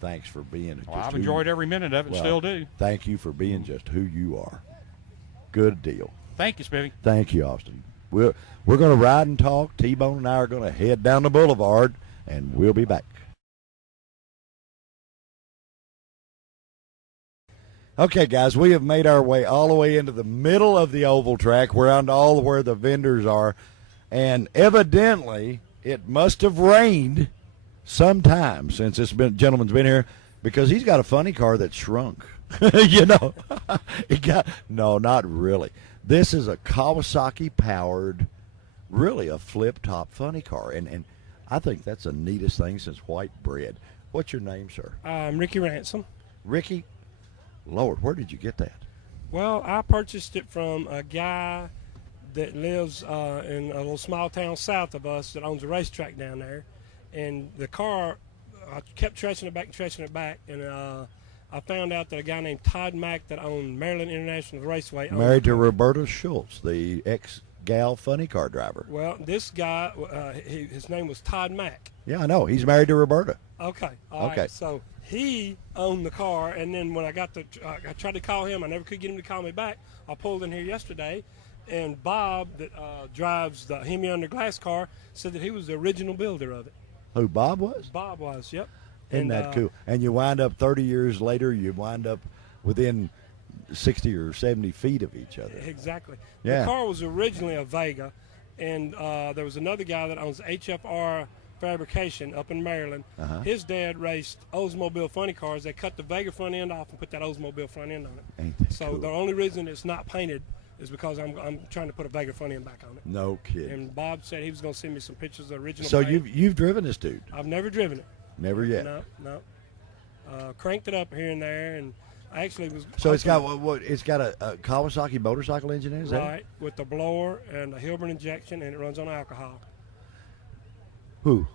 thanks for being. Well, I've enjoyed every minute of it, well, still do. Thank you for being just who you are. Good deal. Thank you, Spivvy. Thank you, Austin. We're going to ride and talk. T-Bone and I are going to head down the boulevard, and we'll be back. Okay, guys, we have made our way all the way into the middle of the oval track, where the vendors are, and evidently it must have rained sometime since this gentleman's been here, because he's got a funny car that shrunk. You know, no, not really. This is a Kawasaki-powered, really a flip-top funny car, and I think that's the neatest thing since white bread. What's your name, sir? I'm Ricky Ransom. Ricky? Lord, where did you get that? Well, I purchased it from a guy that lives in a little small town south of us that owns a racetrack down there. And the car, I kept tracing it back, and I found out that a guy named Todd Mack that owned Maryland International Raceway. Married to Roberta Schultz, the ex-gal funny car driver. Well, this guy, his name was Todd Mack. Yeah, I know. He's married to Roberta. Okay. All Okay. right. So he owned the car, and then when I tried to call him. I never could get him to call me back. I pulled in here yesterday, and Bob, that drives the Hemi Under Glass car, said that he was the original builder of it. Who, Bob was? Bob was, yep. Isn't that cool? And you wind up 30 years later, you wind up within 60 or 70 feet of each other. Exactly. Yeah. The car was originally a Vega, and there was another guy that owns HFR Fabrication up in Maryland. Uh-huh. His dad raced Oldsmobile funny cars. They cut the Vega front end off and put that Oldsmobile front end on it. Ain't that So cool? the only reason it's not painted is because I'm trying to put a Vega front end back on it. No kidding. And Bob said he was going to send me some pictures of the original So paint. you've driven this dude? I've never driven it. Never yet. No. Cranked it up here and there, and I actually was. So it's got what? It's got a Kawasaki motorcycle engine in it? Is that it? Right, with the blower and the Hilburn injection, and it runs on alcohol. Who?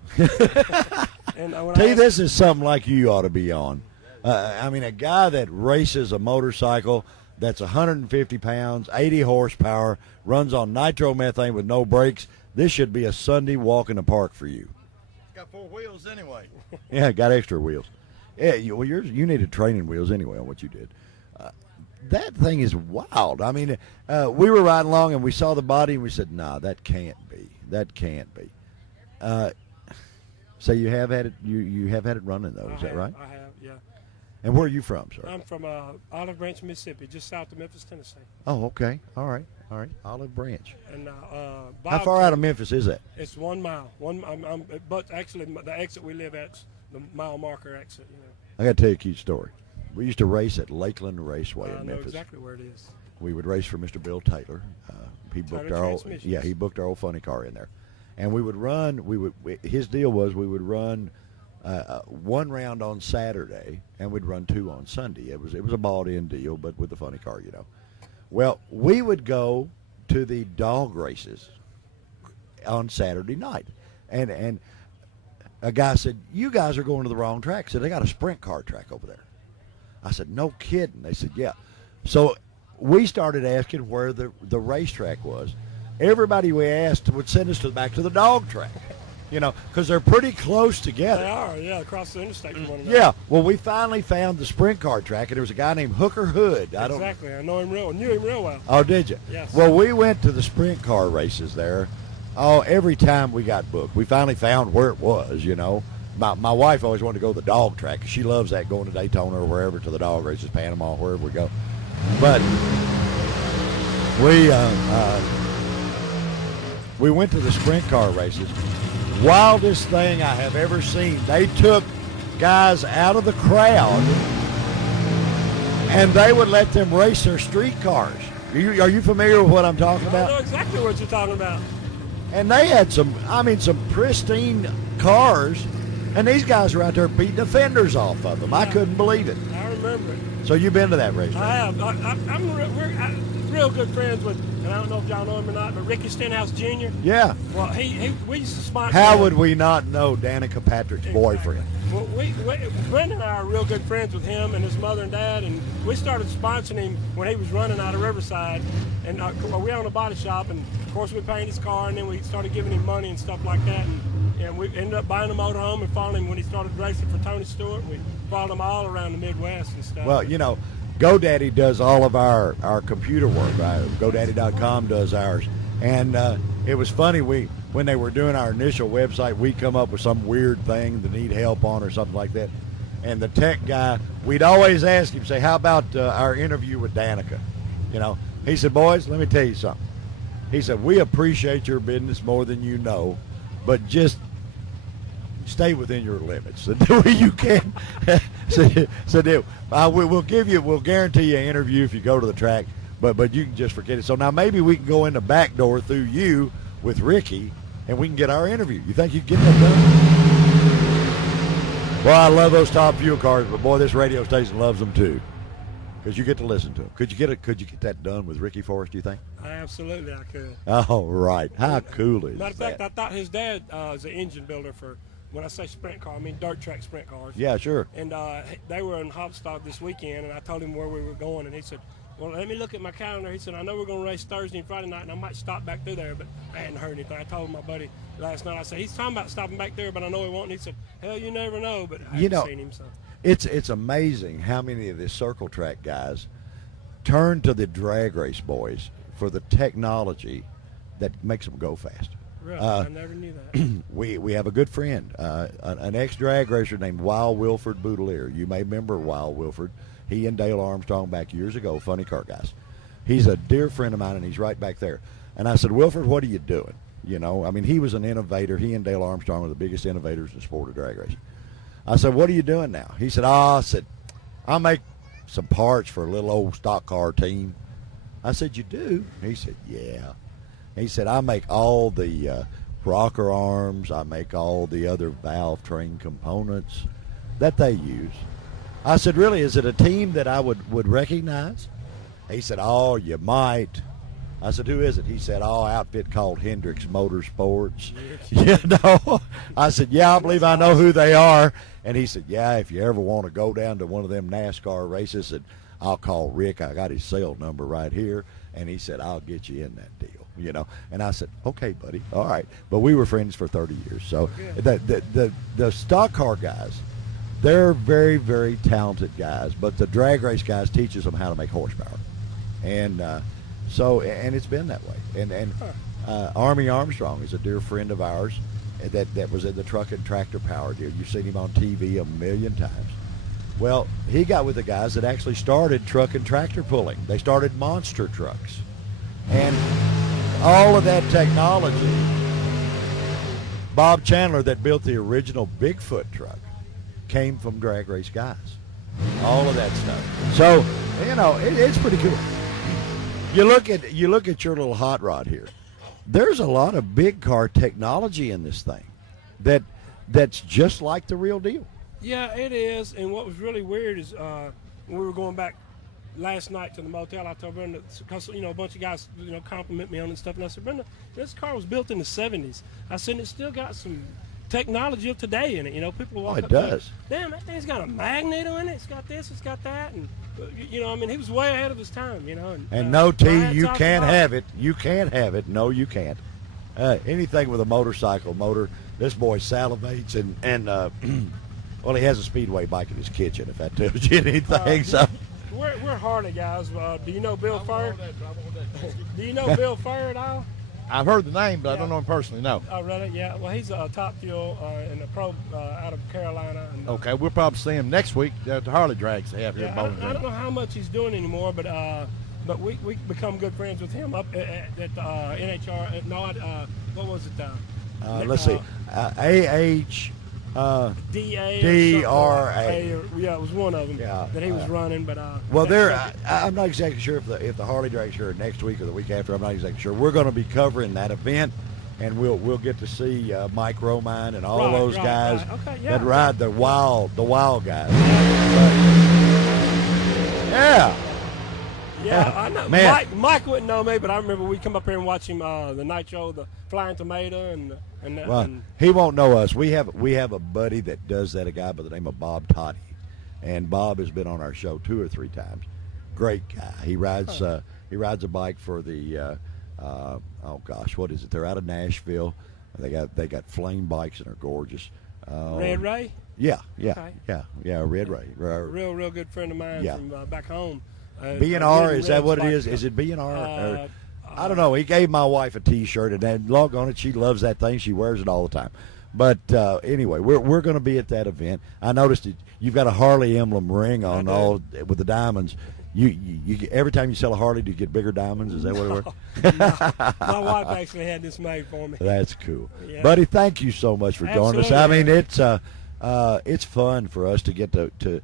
And when Tell I you, asked- this is something like you ought to be on. I mean, a guy that races a motorcycle that's 150 pounds, 80 horsepower, runs on nitromethane with no brakes. This should be a Sunday walk in the park for you. It's got 4 wheels anyway. Yeah, got extra wheels. Yeah, you needed training wheels anyway on what you did. That thing is wild. I mean, we were riding along and we saw the body and we said, "Nah, that can't be. That can't be." So you have had it. You have had it running though. Is that right? I have, yeah. And where are you from, sir? I'm from Olive Branch, Mississippi, just south of Memphis, Tennessee. Oh, okay. All right. Olive Branch. And how far out of Memphis is that? It's 1 mile. But actually, the exit we live at's the mile marker exit. You know. I got to tell you a cute story. We used to race at Lakeland Raceway in I know Memphis. exactly where it is. We would race for Mr. Bill Taylor. He booked our old, he booked our old funny car in there, and we would run. His deal was we would run 1 round on Saturday, and we'd run 2 on Sunday. It was a bought-in deal, but with the funny car, you know. Well, we would go to the dog races on Saturday night, and a guy said, "You guys are going to the wrong track." So they got a sprint car track over there. I said, "No kidding." They said, "Yeah." So we started asking where the racetrack was. Everybody we asked would send us back to the dog track, you know, because they're pretty close together. They are, yeah, across the interstate from one another. Yeah. Well, we finally found the sprint car track, and there was a guy named Hooker Hood. Exactly. I knew him real well. Oh, did you? Yes. Well, we went to the sprint car races there. Oh, every time we got booked. We finally found where it was, you know. My wife always wanted to go to the dog track. She loves that, going to Daytona or wherever to the dog races, Panama, wherever we go. But we went to the sprint car races. Wildest thing I have ever seen. They took guys out of the crowd and they would let them race their street cars. Are you familiar with what I'm talking about? I know exactly what you're talking about. And they had some pristine cars, and these guys were out there beating the fenders off of them. Yeah. I couldn't believe it. I remember it. So you've been to that race? I have. We're real good friends with, and I don't know if y'all know him or not, but Ricky Stenhouse Jr. Yeah. Well, we used to sponsor How him. would we not know Danica Patrick's boyfriend? Well, Brenda and I are real good friends with him and his mother and dad, and we started sponsoring him when he was running out of Riverside. And we own a body shop, and of course we painted his car, and then we started giving him money and stuff like that. And we ended up buying a motorhome and following him when he started racing for Tony Stewart. We followed him all around the Midwest and stuff. Well, you know, GoDaddy does all of our computer work. GoDaddy.com does ours. And it was funny, when they were doing our initial website, we'd come up with some weird thing to need help on or something like that. And the tech guy, we'd always ask him, say, how about our interview with Danica? You know, he said, boys, let me tell you something. He said, we appreciate your business more than you know, but just stay within your limits. You can. We'll guarantee you an interview if you go to the track, but you can just forget it. So now maybe we can go in the back door through you with Ricky, and we can get our interview. You think you can get that done? Well, I love those Top Fuel cars, but boy, this radio station loves them too, because you get to listen to them. Could you get that done with Ricky Forrest, do you think? Absolutely, I could. Oh, right. How cool is that? Matter of fact, I thought his dad is an engine builder for, when I say sprint car, I mean dirt track sprint cars. Yeah, sure. And they were in Hopstock this weekend, and I told him where we were going, and he said, well, let me look at my calendar. He said, I know we're going to race Thursday and Friday night, and I might stop back through there, but I hadn't heard anything. I told my buddy last night, I said, he's talking about stopping back there, but I know he won't. And he said, hell, you never know, but I haven't seen him. So it's amazing how many of the circle track guys turn to the drag race boys for the technology that makes them go fast. Really? I never knew that. We have a good friend, an ex-drag racer named Wild Wilford Boudelier. You may remember Wild Wilford. He and Dale Armstrong back years ago, funny car guys. He's a dear friend of mine, and he's right back there. And I said, Wilford, what are you doing? You know, I mean, he was an innovator. He and Dale Armstrong were the biggest innovators in the sport of drag racing. I said, what are you doing now? He said, I'll make some parts for a little old stock car team. I said, you do? He said, yeah. He said, I make all the rocker arms. I make all the other valve train components that they use. I said, really, is it a team that I would recognize? He said, oh, you might. I said, who is it? He said, outfit called Hendricks Motorsports. You know? I said, yeah, I believe I know who they are. And he said, yeah, if you ever want to go down to one of them NASCAR races, I'll call Rick. I got his cell number right here. And he said, I'll get you in that deal. You know? And I said, okay, buddy, all right. But we were friends for 30 years. So the stock car guys, they're very, very talented guys, but the drag race guys teaches them how to make horsepower, and it's been that way. And Army Armstrong is a dear friend of ours. that was in the truck and tractor power deal. You've seen him on TV a million times. Well, he got with the guys that actually started truck and tractor pulling. They started monster trucks. And all of that technology, Bob Chandler that built the original Bigfoot truck came from drag race guys. All of that stuff. So, it's pretty cool. You look at your little hot rod here. There's a lot of big car technology in this thing that's just like the real deal. Yeah, it is. And what was really weird is when we were going back last night to the motel, I told Brenda, because a bunch of guys compliment me on it and stuff, and I said, Brenda, this car was built in the 70s. I said, it's still got some technology of today in it. People walk up does. Damn, that thing's got a magneto in it. It's got this, it's got that, and he was way ahead of his time. And no, T, you can't have it. You can't have it. No, you can't. Anything with a motorcycle motor, this boy salivates and well, he has a speedway bike in his kitchen. If that tells you anything, so. We're Harley guys. Do you know Bill Furr? Do you know Bill Furr at all? I've heard the name, but I don't know him personally, no. Oh, really? Yeah. Well, he's a top fuel in the pro out of Carolina. And, okay, we'll probably see him next week at the Harley drags they have here in Bowling Green. I don't know how much he's doing anymore, but we become good friends with him up at NHR. What was it? Let's see. AH. DRA. Yeah, it was one of them that he was running. But well, I'm not exactly sure if the Harley Drag's here next week or the week after. I'm not exactly sure. We're going to be covering that event, and we'll get to see Mike Romine and all those guys that ride the wild guys. Yeah, I know. Man. Mike wouldn't know me, but I remember we come up here and watch him the Nitro, the Flying Tomato, and he won't know us. We have a buddy that does that, a guy by the name of Bob Toddy, and Bob has been on our show 2 or 3 times. Great guy. He rides a bike for the what is it? They're out of Nashville. They got flame bikes and they're gorgeous. Red Ray. Yeah, Okay. Red Ray. Real good friend of mine from back home. B&R, is that what it is? Is it B&R? I don't know. He gave my wife a T-shirt, and then log on it. She loves that thing. She wears it all the time. But anyway, we're going to be at that event. I noticed you've got a Harley emblem ring on all with the diamonds. You every time you sell a Harley, do you get bigger diamonds? Is that what it works? My wife actually had this made for me. That's cool, buddy. Thank you so much for joining us. I mean, it's fun for us to get to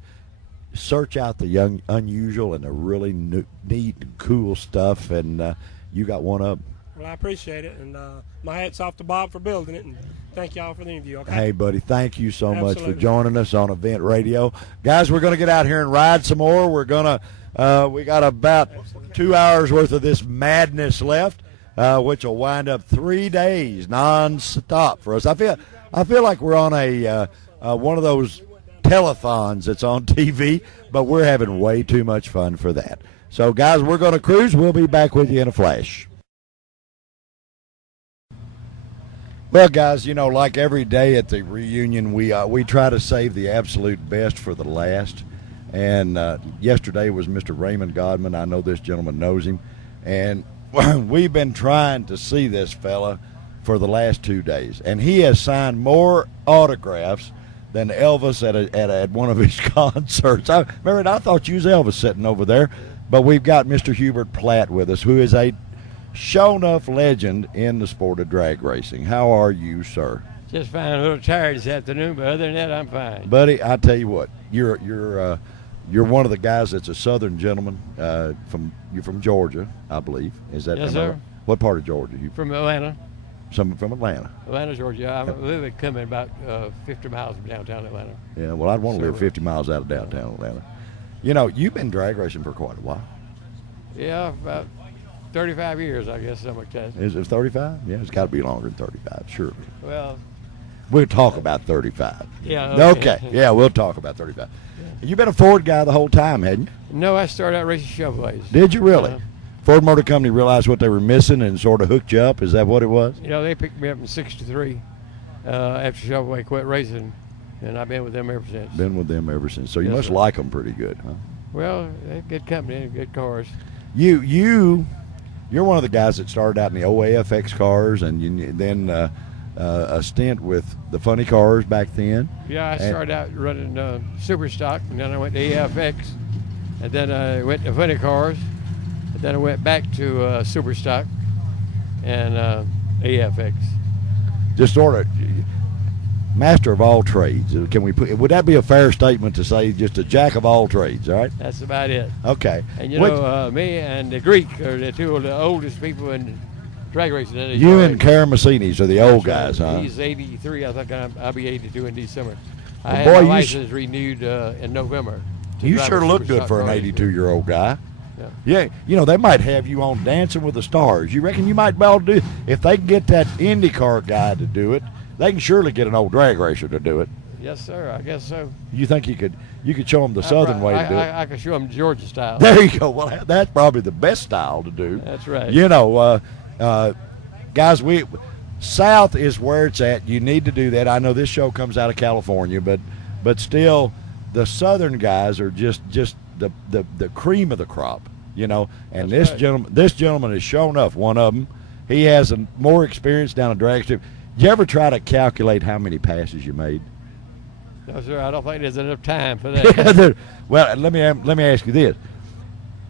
search out the unusual and the really neat and cool stuff, and you got one up. Well, I appreciate it, and my hat's off to Bob for building it, and thank y'all for the interview. Okay? Hey, buddy, thank you so much for joining us on Event Radio. Guys, we're going to get out here and ride some more. We're going to we got about 2 hours worth of this madness left, which will wind up 3 days non-stop for us. I feel like we're on a one of those telethons that's on TV, but we're having way too much fun for that. So, guys, we're going to cruise. We'll be back with you in a flash. Well, guys, like every day at the reunion, we try to save the absolute best for the last. And yesterday was Mr. Raymond Godman. I know this gentleman knows him. And we've been trying to see this fella for the last 2 days. And he has signed more autographs than Elvis at one of his concerts. I thought you was Elvis sitting over there. But we've got Mr. Hubert Platt with us, who is a show-enough legend in the sport of drag racing. How are you, sir? Just fine. A little tired this afternoon, but other than that, I'm fine. Buddy, I tell you what, you're one of the guys that's a Southern gentleman. You're from Georgia, I believe. Is that yes, sir? What part of Georgia? From Atlanta. From Atlanta. Atlanta, Georgia. I live at Cumming, about 50 miles from downtown Atlanta. Yeah, well, I'd want to live 50 miles out of downtown Atlanta. You've been drag racing for quite a while. Yeah, about 35 years, I guess, something like that. Is it 35? Yeah, it's got to be longer than 35, surely. Well, we'll talk about 35. Yeah. Okay. Yeah, we'll talk about 35. Yeah. You've been a Ford guy the whole time, hadn't you? No, I started out racing Chevrolets. Did you really? Ford Motor Company realized what they were missing and sort of hooked you up. Is that what it was? They picked me up in '63 after Chevrolet quit racing, and I've been with them ever since. Been with them ever since. So you must like them pretty good, huh? Well, they're good company and good cars. You're one of the guys that started out in the OAFX cars, and then a stint with the funny cars back then. Yeah, I started out running super stock, and then I went to EFX, and then I went to funny cars, and then I went back to super stock and EFX. Just sort of master of all trades. Can we would that be a fair statement to say just a jack of all trades, all right? That's about it. Okay. And you know, me and the Greek are the two of the oldest people in drag racing. You and Karamessinis are the old guys, huh? He's 83. I think I'll be 82 in December. Well, I had boy, my you license renewed in November. You sure look good for an 82-year-old guy. Yeah, you know, they might have you on Dancing with the Stars. You reckon you might be able to do, if they can get that IndyCar guy to do it, they can surely get an old drag racer to do it. Yes, sir. I guess so. You think you could show them the Southern way to do it? I could show them Georgia style. There you go. Well, that's probably the best style to do. That's right. You know, guys, South is where it's at. You need to do that. I know this show comes out of California, but still, the Southern guys are just the cream of the crop. You know, and this gentleman has shown up. One of them, he has more experience down a drag strip. Did you ever try to calculate how many passes you made? No, sir. I don't think there's enough time for that. Well, let me ask you this: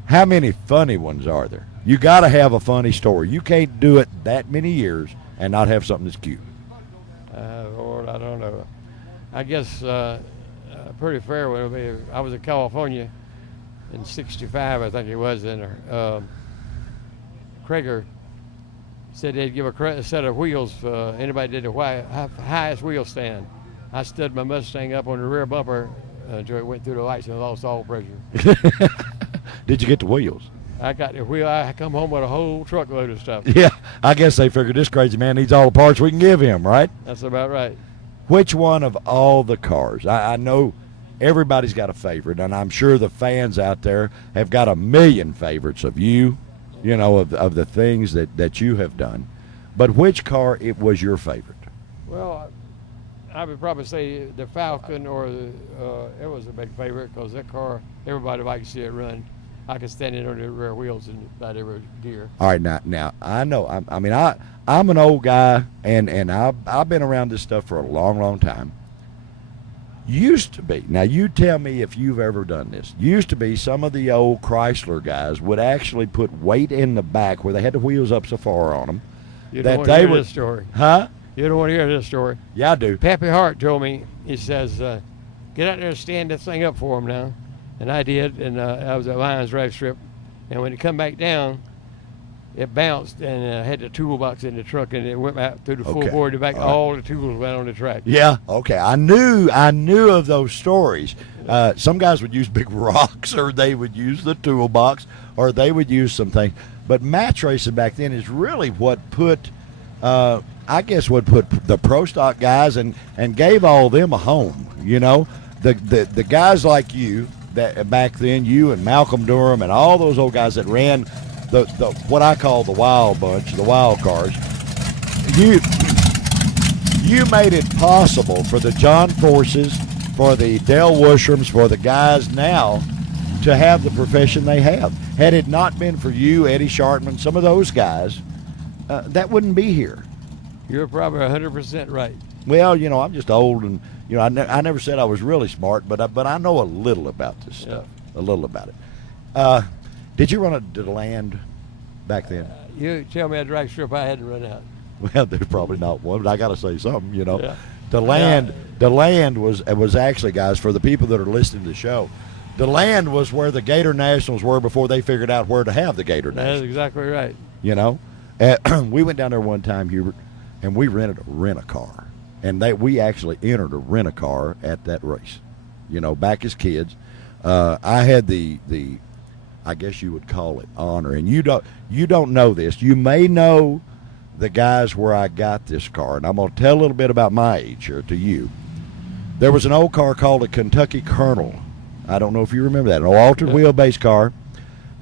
how many funny ones are there? You got to have a funny story. You can't do it that many years and not have something that's cute. Lord, I don't know. I guess pretty fair would be. I was in California in '65, I think it was, and Krager said they'd give a set of wheels for anybody did the highest wheel stand. I stood my Mustang up on the rear bumper until it went through the lights and lost all pressure. Did you get the wheels? I got the wheel. I come home with a whole truckload of stuff. Yeah, I guess they figured this crazy man needs all the parts we can give him, right? That's about right. Which one of all the cars? I know everybody's got a favorite, and I'm sure the fans out there have got a million favorites of you, you know, of the things that you have done. But which car it was your favorite? Well, I would probably say the Falcon, or it was a big favorite because that car, everybody likes to see it run. I could stand it on the rear wheels and about every gear. All right, now I know. I'm an old guy, and I've been around this stuff for a long, long time. Used to be, now you tell me if you've ever done this. Used to be some of the old Chrysler guys would actually put weight in the back where they had the wheels up so far on them. You don't want to hear this story. Huh? You don't want to hear this story. Yeah, I do. Pappy Hart told me, he says, get out there and stand this thing up for him now. And I did, and I was at Lions drag strip. And when it come back down, it bounced and had the toolbox in the trunk, and it went out through the full board. Back, all the tools went on the track. Yeah, okay. I knew of those stories. Some guys would use big rocks, or they would use the toolbox, or they would use some things. But match racing back then is really what put, I guess, what put the pro stock guys and gave all of them a home. You know, the guys like you that back then, you and Malcolm Durham and all those old guys that ran the what I call the wild bunch, the wild cars. You made it possible for the John Forces, for the Dale Wushrams, for the guys now to have the profession they have. Had it not been for you, Eddie Shartman, some of those guys, that wouldn't be here. You're probably 100% right. Well, you know, I'm just old, and you know, I never said I was really smart, but I know a little about this stuff, a little about it. Did you run a DeLand back then? You tell me a drag strip I had to run out. Well, there's probably not one, but I got to say something, you know. Yeah. DeLand was actually, guys, for the people that are listening to the show, DeLand was where the Gator Nationals were before they figured out where to have the Gator Nationals. That's exactly right. You know, we went down there one time, Hubert, and we rented a rent-a-car. And we actually entered a rent-a-car at that race, you know, back as kids. I had the I guess you would call it honor, and you don't know this. You may know the guys where I got this car, and I'm going to tell a little bit about my age here to you. There was an old car called a Kentucky Colonel. I don't know if you remember that, an altered wheelbase car,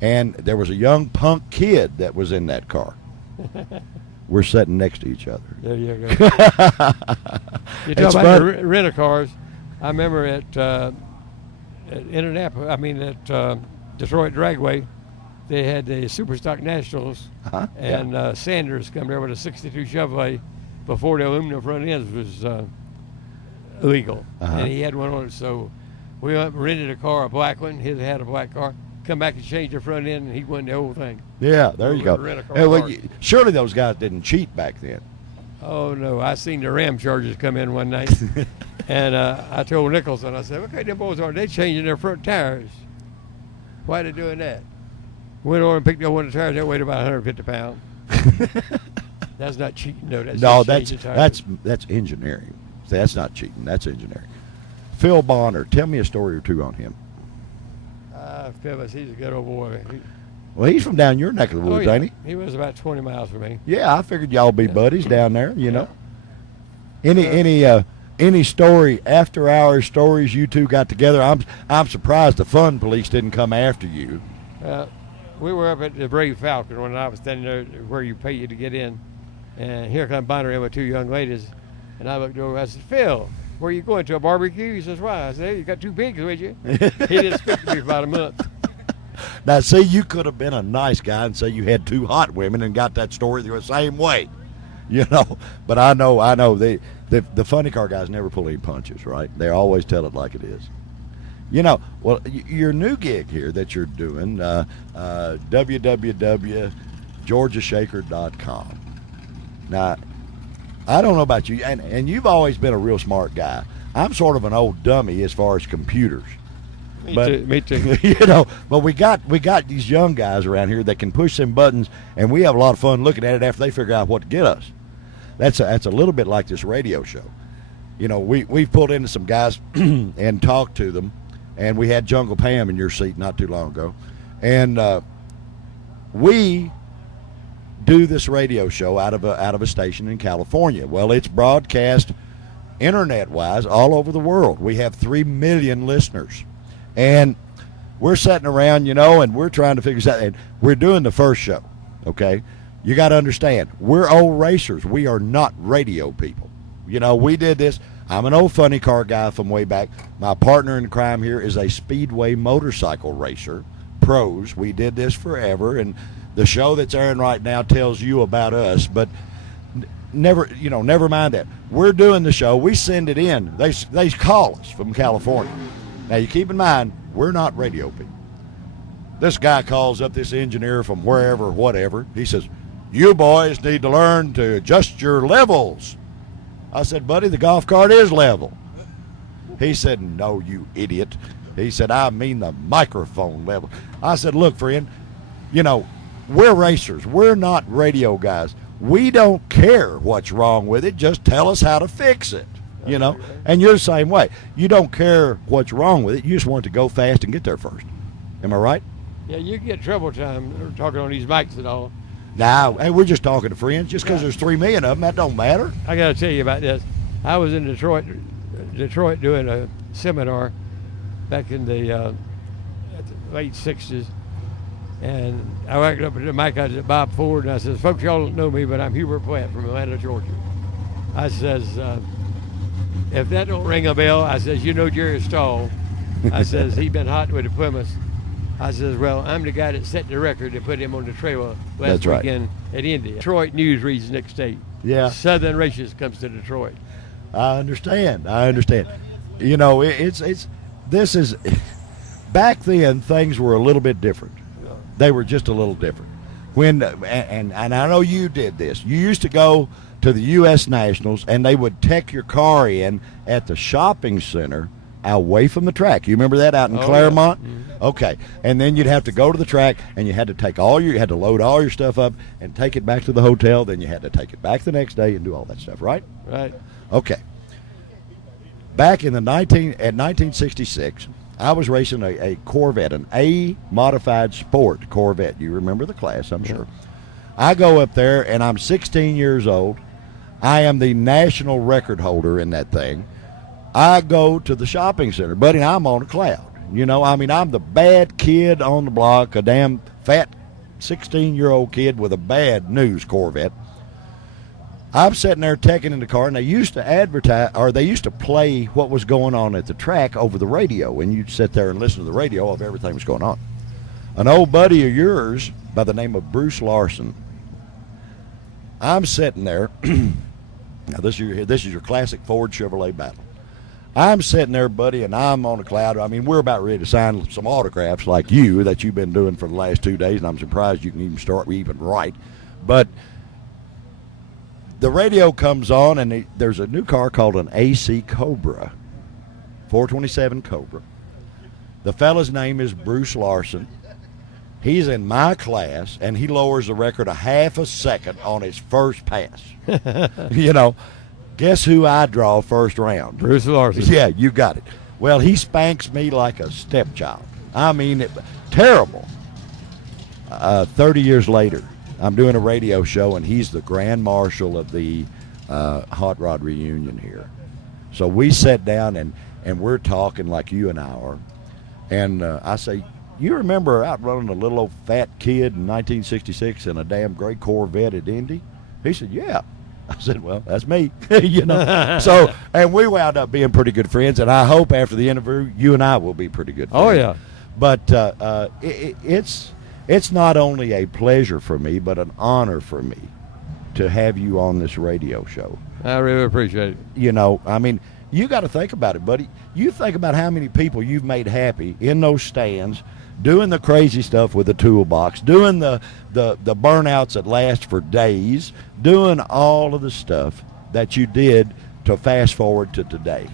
and there was a young punk kid that was in that car. We're sitting next to each other. There you go. You talk about the rent-a-cars. I remember at Indianapolis, at Detroit Dragway, they had the Superstock Nationals, and Sanders come there with a '62 Chevrolet, before the aluminum front ends was illegal, Uh-huh. and he had one on it. So we went and rented a car, a black one. His had a black car. Come back and change the front end, and he won the whole thing. Yeah, there you go. Rent a car Hey, well, car. surely those guys didn't cheat back then. Oh no! I seen the Ram Chargers come in one night, and I told Nicholson, I said, "Okay, them boys they changing their front tires? Why they doing that?" Went over and picked up one of the tires that weighed about 150 pounds. That's not cheating, no. That's No, just changing tires. that's engineering. See, that's not cheating. That's engineering. Phil Bonner, tell me a story or two on him. Phyllis, he's a good old boy. Well, he's from down your neck of the woods, yeah. ain't he? He was about 20 miles from me. Yeah, I figured y'all be buddies down there. You know. Any story, after hours stories you two got together? I'm surprised the Fun Police didn't come after you. We were up at the Brave Falcon when I was standing there where you pay you to get in, and here come Bonner in with two young ladies, and I looked over. I said, "Phil, where are you going, to a barbecue?" He says, "Why?" I said, "Hey, you got two pigs with you." He didn't speak to me for about a month. Now, see, you could have been a nice guy and say you had two hot women and got that story the same way, you know. But I know the funny car guys never pull any punches, right? They always tell it like it is. You know, well, your new gig here that you're doing, www.georgiashaker.com. Now, I don't know about you, and you've always been a real smart guy. I'm sort of an old dummy as far as computers. Me too. You know, but we got these young guys around here that can push some buttons, and we have a lot of fun looking at it after they figure out what to get us. That's a little bit like this radio show. You know, we've pulled into some guys and talked to them, and we had Jungle Pam in your seat not too long ago, and we do this radio show out of a station in California. Well, it's broadcast internet-wise all over the world. We have 3 million listeners. And we're sitting around, you know, and we're trying to figure this out. And we're doing the first show, okay? You got to understand, we're old racers. We are not radio people. You know, we did this. I'm an old funny car guy from way back. My partner in crime here is a speedway motorcycle racer, pros. We did this forever, and the show that's airing right now tells you about us, but never mind that. We're doing the show. We send it in. They call us from California. Now, you keep in mind, we're not radio people. This guy calls up this engineer from wherever, whatever. He says, "You boys need to learn to adjust your levels." I said, "Buddy, the golf cart is level." He said, "No, you idiot." He said, "I mean the microphone level." I said, "Look, friend, you know, we're racers. We're not radio guys. We don't care what's wrong with it. Just tell us how to fix it." You know, and you're the same way. You don't care what's wrong with it. You just want it to go fast and get there first. Am I right? Yeah, you get trouble time talking on these mics and all. Now, hey, we're just talking to friends. Just because there's 3 million of them, that don't matter. I got to tell you about this. I was in Detroit doing a seminar back in the late 60s. And I walked up to the mic, I was at Bob Ford, and I says, "Folks, y'all don't know me, but I'm Hubert Platt from Atlanta, Georgia." I says, "If that don't ring a bell," I says, "you know Jerry Stahl." I says, "He been hot with the Plymouth." I says, "Well, I'm the guy that set the record to put him on the trailer last weekend at Indy." Detroit News reads next day. Yeah. Southern Races comes to Detroit. I understand. You know, this is, back then things were a little bit different. They were just a little different. When, and I know you did this. You used to go to the U.S. Nationals, and they would take your car in at the shopping center away from the track. You remember that out in Claremont? Yeah. Mm-hmm. Okay. And then you'd have to go to the track, and you had to load all your stuff up and take it back to the hotel. Then you had to take it back the next day and do all that stuff, right? Right. Okay. Back in 1966, I was racing a Corvette, an A modified sport Corvette. You remember the class, I'm sure. I go up there, and I'm 16 years old. I am the national record holder in that thing. I go to the shopping center, buddy, I'm on a cloud. You know, I mean, I'm the bad kid on the block, a damn fat 16-year-old kid with a bad news Corvette. I'm sitting there taking in the car, and they used to advertise, or they used to play what was going on at the track over the radio, and you'd sit there and listen to the radio of everything that was going on. An old buddy of yours by the name of Bruce Larson, I'm sitting there, Now, this is your classic Ford Chevrolet battle. I'm sitting there, buddy, and I'm on a cloud. I mean, we're about ready to sign some autographs like you that you've been doing for the last 2 days, and I'm surprised you can even start even right. But the radio comes on, and there's a new car called an AC Cobra, 427 Cobra. The fella's name is Bruce Larson. He's in my class, and he lowers the record a half a second on his first pass. You know, guess who I draw first round? Bruce Larson. Yeah, you got it. Well, he spanks me like a stepchild. I mean, terrible. 30 years later, I'm doing a radio show, and he's the grand marshal of the Hot Rod Reunion here. So we sat down, and we're talking like you and I are. And I say, you remember outrunning a little old fat kid in 1966 in a damn gray Corvette at Indy? He said, yeah. I said, well, that's me, you know. So, and we wound up being pretty good friends, and I hope after the interview, you and I will be pretty good friends. Oh, yeah. But it's not only a pleasure for me, but an honor for me to have you on this radio show. I really appreciate it. You know, I mean, you got to think about it, buddy. You think about how many people you've made happy in those stands, doing the crazy stuff with the toolbox, doing the burnouts that last for days, doing all of the stuff that you did to fast forward to today.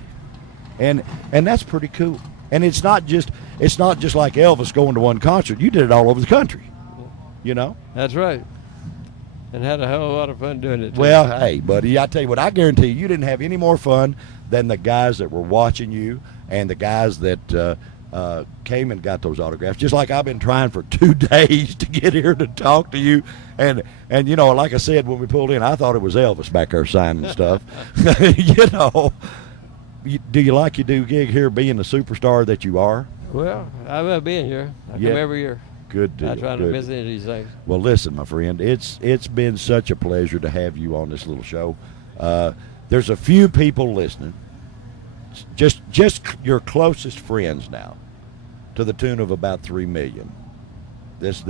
And that's pretty cool. And it's not just like Elvis going to one concert. You did it all over the country, you know? That's right. And had a hell of a lot of fun doing it, too. Well, hey, buddy, I tell you what, I guarantee you didn't have any more fun than the guys that were watching you and the guys that came and got those autographs. Just like I've been trying for 2 days to get here to talk to you. And you know, like I said, when we pulled in, I thought it was Elvis back there signing stuff. You know, do you like your new gig here being the superstar that you are? Well, I love being here. I come every year. Good deal. I try to visit these things. Well, listen, my friend, it's been such a pleasure to have you on this little show. There's a few people listening, just your closest friends now, to the tune of about 3 million. This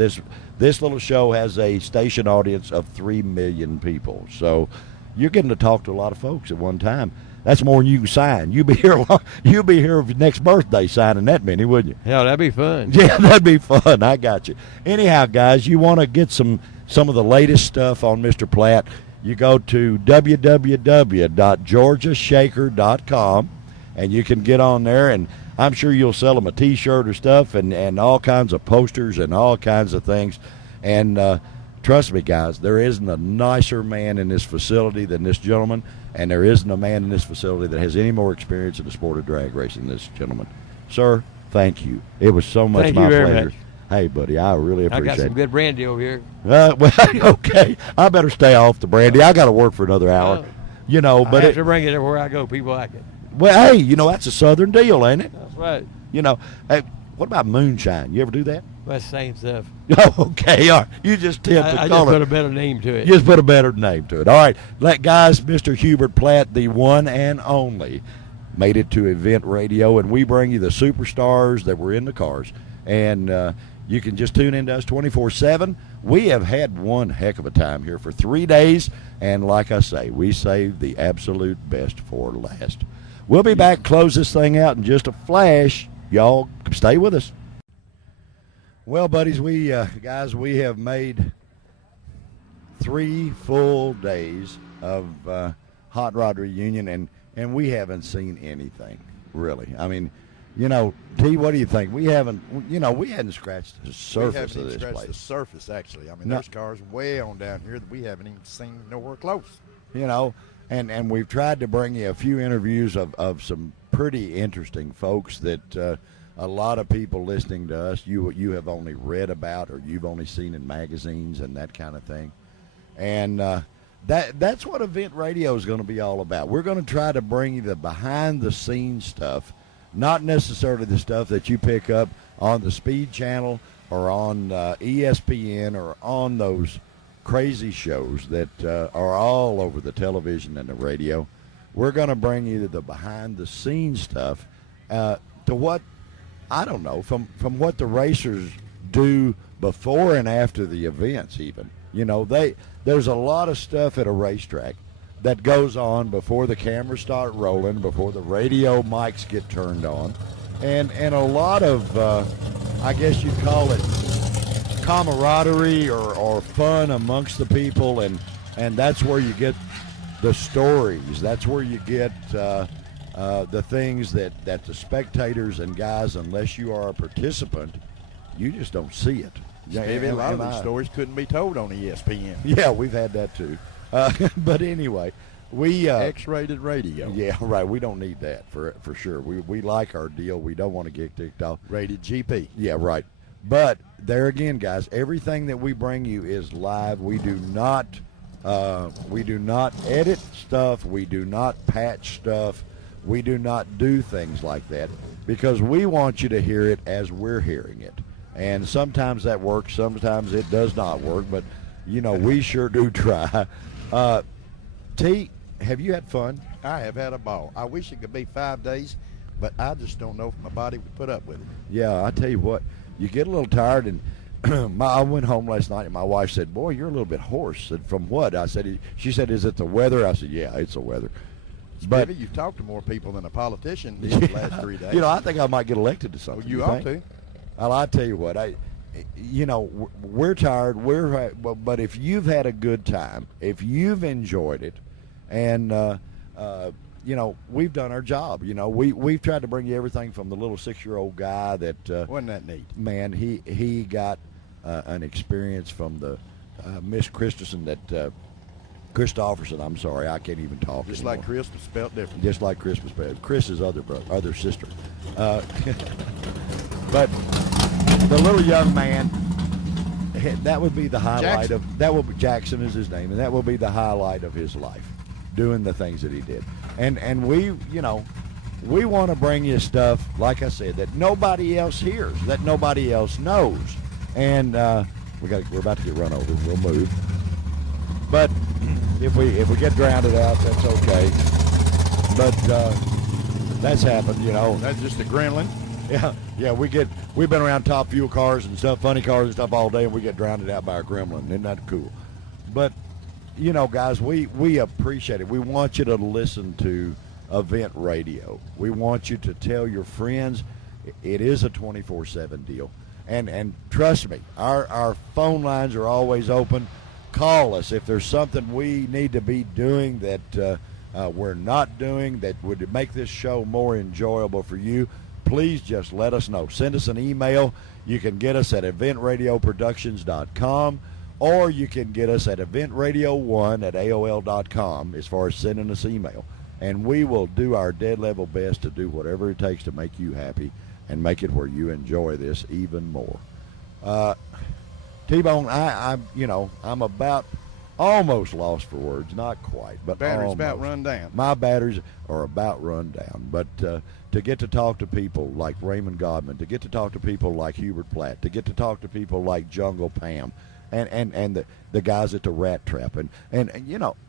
little show has a station audience of 3 million people. So you're getting to talk to a lot of folks at one time. That's more than you can sign. You'll be here next birthday signing that many, wouldn't you? Yeah, that'd be fun. Yeah, that'd be fun. I got you. Anyhow, guys, you want to get some of the latest stuff on Mr. Platt, you go to www.georgiashaker.com, and you can get on there, and I'm sure you'll sell them a T-shirt or stuff and all kinds of posters and all kinds of things. And trust me, guys, there isn't a nicer man in this facility than this gentleman, and there isn't a man in this facility that has any more experience in the sport of drag racing than this gentleman. Sir, thank you. It was so much my pleasure. Hey, buddy, I really appreciate it. I got some good brandy over here. Well, okay. I better stay off the brandy. I got to work for another hour. You know, but I have to bring it everywhere I go. People like it. Well, hey, you know, that's a southern deal, ain't it? That's right. You know, hey, what about moonshine? You ever do that? Well, same stuff. Oh, okay. All right. You just tip the I color. just put a better name to it. You just put a better name to it. All right. Guys, Mr. Hubert Platt, the one and only, made it to Event Radio, and we bring you the superstars that were in the cars. And you can just tune in to us 24/7. We have had one heck of a time here for 3 days, and like I say, we saved the absolute best for last. We'll be back, close this thing out in just a flash. Y'all stay with us. Well, buddies, we have made 3 full days of Hot Rod Reunion, and we haven't seen anything, really. I mean, you know, T, what do you think? We hadn't scratched the surface of this place. We haven't even scratched the surface, actually. I mean, there's cars way on down here that we haven't even seen nowhere close. You know, and we've tried to bring you a few interviews of some pretty interesting folks that a lot of people listening to us, you have only read about or you've only seen in magazines and that kind of thing. And that's what Event Radio is going to be all about. We're going to try to bring you the behind-the-scenes stuff, not necessarily the stuff that you pick up on the Speed Channel or on ESPN or on those crazy shows that are all over the television and the radio. We're going to bring you the behind-the-scenes stuff to what, I don't know, from what the racers do before and after the events even. You know, there's a lot of stuff at a racetrack that goes on before the cameras start rolling, before the radio mics get turned on, and a lot of, I guess you'd call it camaraderie or fun amongst the people, and that's where you get the stories. That's where you get the things that the spectators and guys, unless you are a participant, you just don't see it. Maybe a lot of those stories couldn't be told on ESPN. Yeah, we've had that too. But anyway, we X-rated radio. Yeah, right. We don't need that for sure. We like our deal. We don't want to get kicked off. Rated GP. Yeah, right. But there again, guys, everything that we bring you is live. We do not edit stuff. We do not patch stuff. We do not do things like that because we want you to hear it as we're hearing it. And sometimes that works, sometimes it does not work, but, we sure do try. T, have you had fun? I have had a ball. I wish it could be 5 days, but I just don't know if my body would put up with it. Yeah, I tell you what, you get a little tired, and I went home last night, and my wife said, boy, you're a little bit hoarse. I said, from what? She said, is it the weather? I said, yeah, it's the weather. But you've talked to more people than a politician these last 3 days. I think I might get elected to something. Well, you ought to. Well, I tell you what, we're tired. But if you've had a good time, if you've enjoyed it, and we've done our job. We've tried to bring you everything from the little 6-year-old guy that wasn't that neat. Man, he got an experience from the Miss Christensen that. Christopherson, I'm sorry, I can't even talk Just anymore. like Christmas spelled different. Just like Christmas spelled. Chris's other sister. But the little young man, that would be the highlight Jackson is his name, and that will be the highlight of his life, doing the things that he did. And we want to bring you stuff, like I said, that nobody else hears, that nobody else knows. And we're about to get run over. We'll move. But if we get grounded out, that's okay. But that's happened, That's just adrenaline. Yeah. We've been around top fuel cars and stuff, funny cars and stuff all day, and we get drowned out by our gremlin. Isn't that cool? But guys, we appreciate it. We want you to listen to Event Radio. We want you to tell your friends. It is a 24/7 deal, and trust me, our phone lines are always open. Call us if there's something we need to be doing that we're not doing that would make this show more enjoyable for you. Please just let us know. Send us an email. You can get us at eventradioproductions.com, or you can get us at eventradio1@aol.com as far as sending us email. And we will do our dead level best to do whatever it takes to make you happy and make it where you enjoy this even more. T-Bone, I'm about almost lost for words, not quite, but battery's almost. about run down. My batteries are about run down, but to get to talk to people like Raymond Godman, to get to talk to people like Hubert Platt, to get to talk to people like Jungle Pam, and the guys at the Rat Trap, and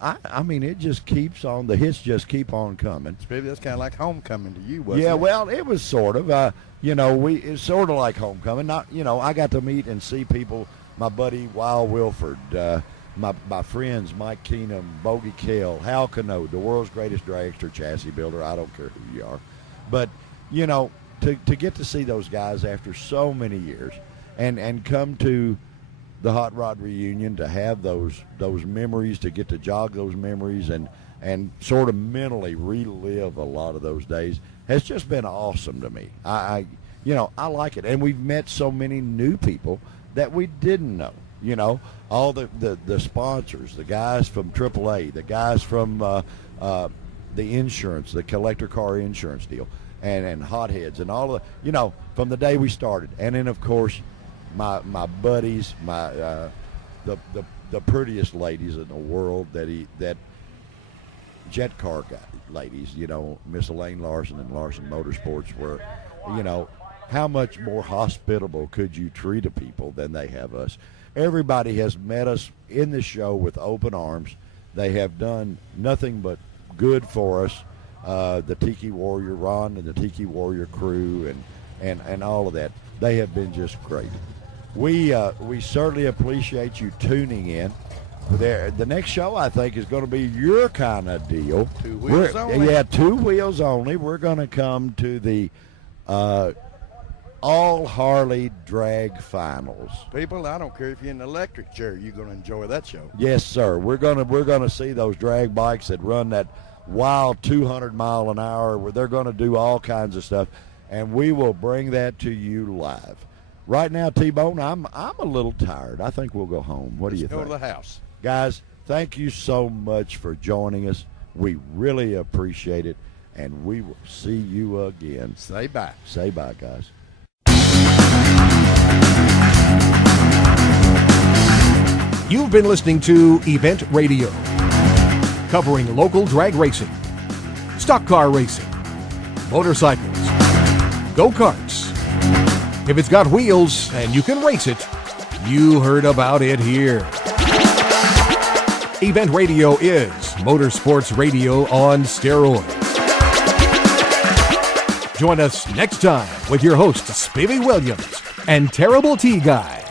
I mean, it just keeps on. The hits just keep on coming. Maybe that's kind of like homecoming to you, wasn't it? Yeah, well, it was sort of. It's sort of like homecoming. Not, I got to meet and see people. My buddy Wild Wilford, my friends Mike Keenum, Bogey Kell, Hal Cano, the world's greatest dragster chassis builder. I don't care who you are, but to get to see those guys after so many years, and come to the Hot Rod reunion, to have those memories, to get to jog those memories, and sort of mentally relive a lot of those days has just been awesome to me. I like it, and we've met so many new people that we didn't know. All the sponsors, the guys from AAA, the guys from the insurance, the collector car insurance deal, and hotheads, and all from the day we started. And then, of course, my buddies, the prettiest ladies in the world that jet car ladies, Miss Elaine Larson and Larson Motorsports were, how much more hospitable could you treat a people than they have us? Everybody has met us in the show with open arms. They have done nothing but good for us. The Tiki Warrior Ron and the Tiki Warrior crew and all of that. They have been just great. We certainly appreciate you tuning in. The next show, I think, is going to be your kind of deal. 2 wheels only. Yeah, 2 wheels only. We're going to come to the all Harley drag finals. People, I don't care if you're in an electric chair, you're going to enjoy that show. Yes, sir. We're gonna see those drag bikes that run that wild 200 mile an hour, where they're going to do all kinds of stuff, and we will bring that to you live. Right now, T-Bone, I'm a little tired. I think we'll go home. What do you think? Go to the house. Guys, thank you so much for joining us. We really appreciate it, and we will see you again. Say bye. Say bye, guys. You've been listening to Event Radio, covering local drag racing, stock car racing, motorcycles, go-karts. If it's got wheels and you can race it, you heard about it here. Event Radio is motorsports radio on steroids. Join us next time with your hosts, Spivey Williams and Terrible T Guy.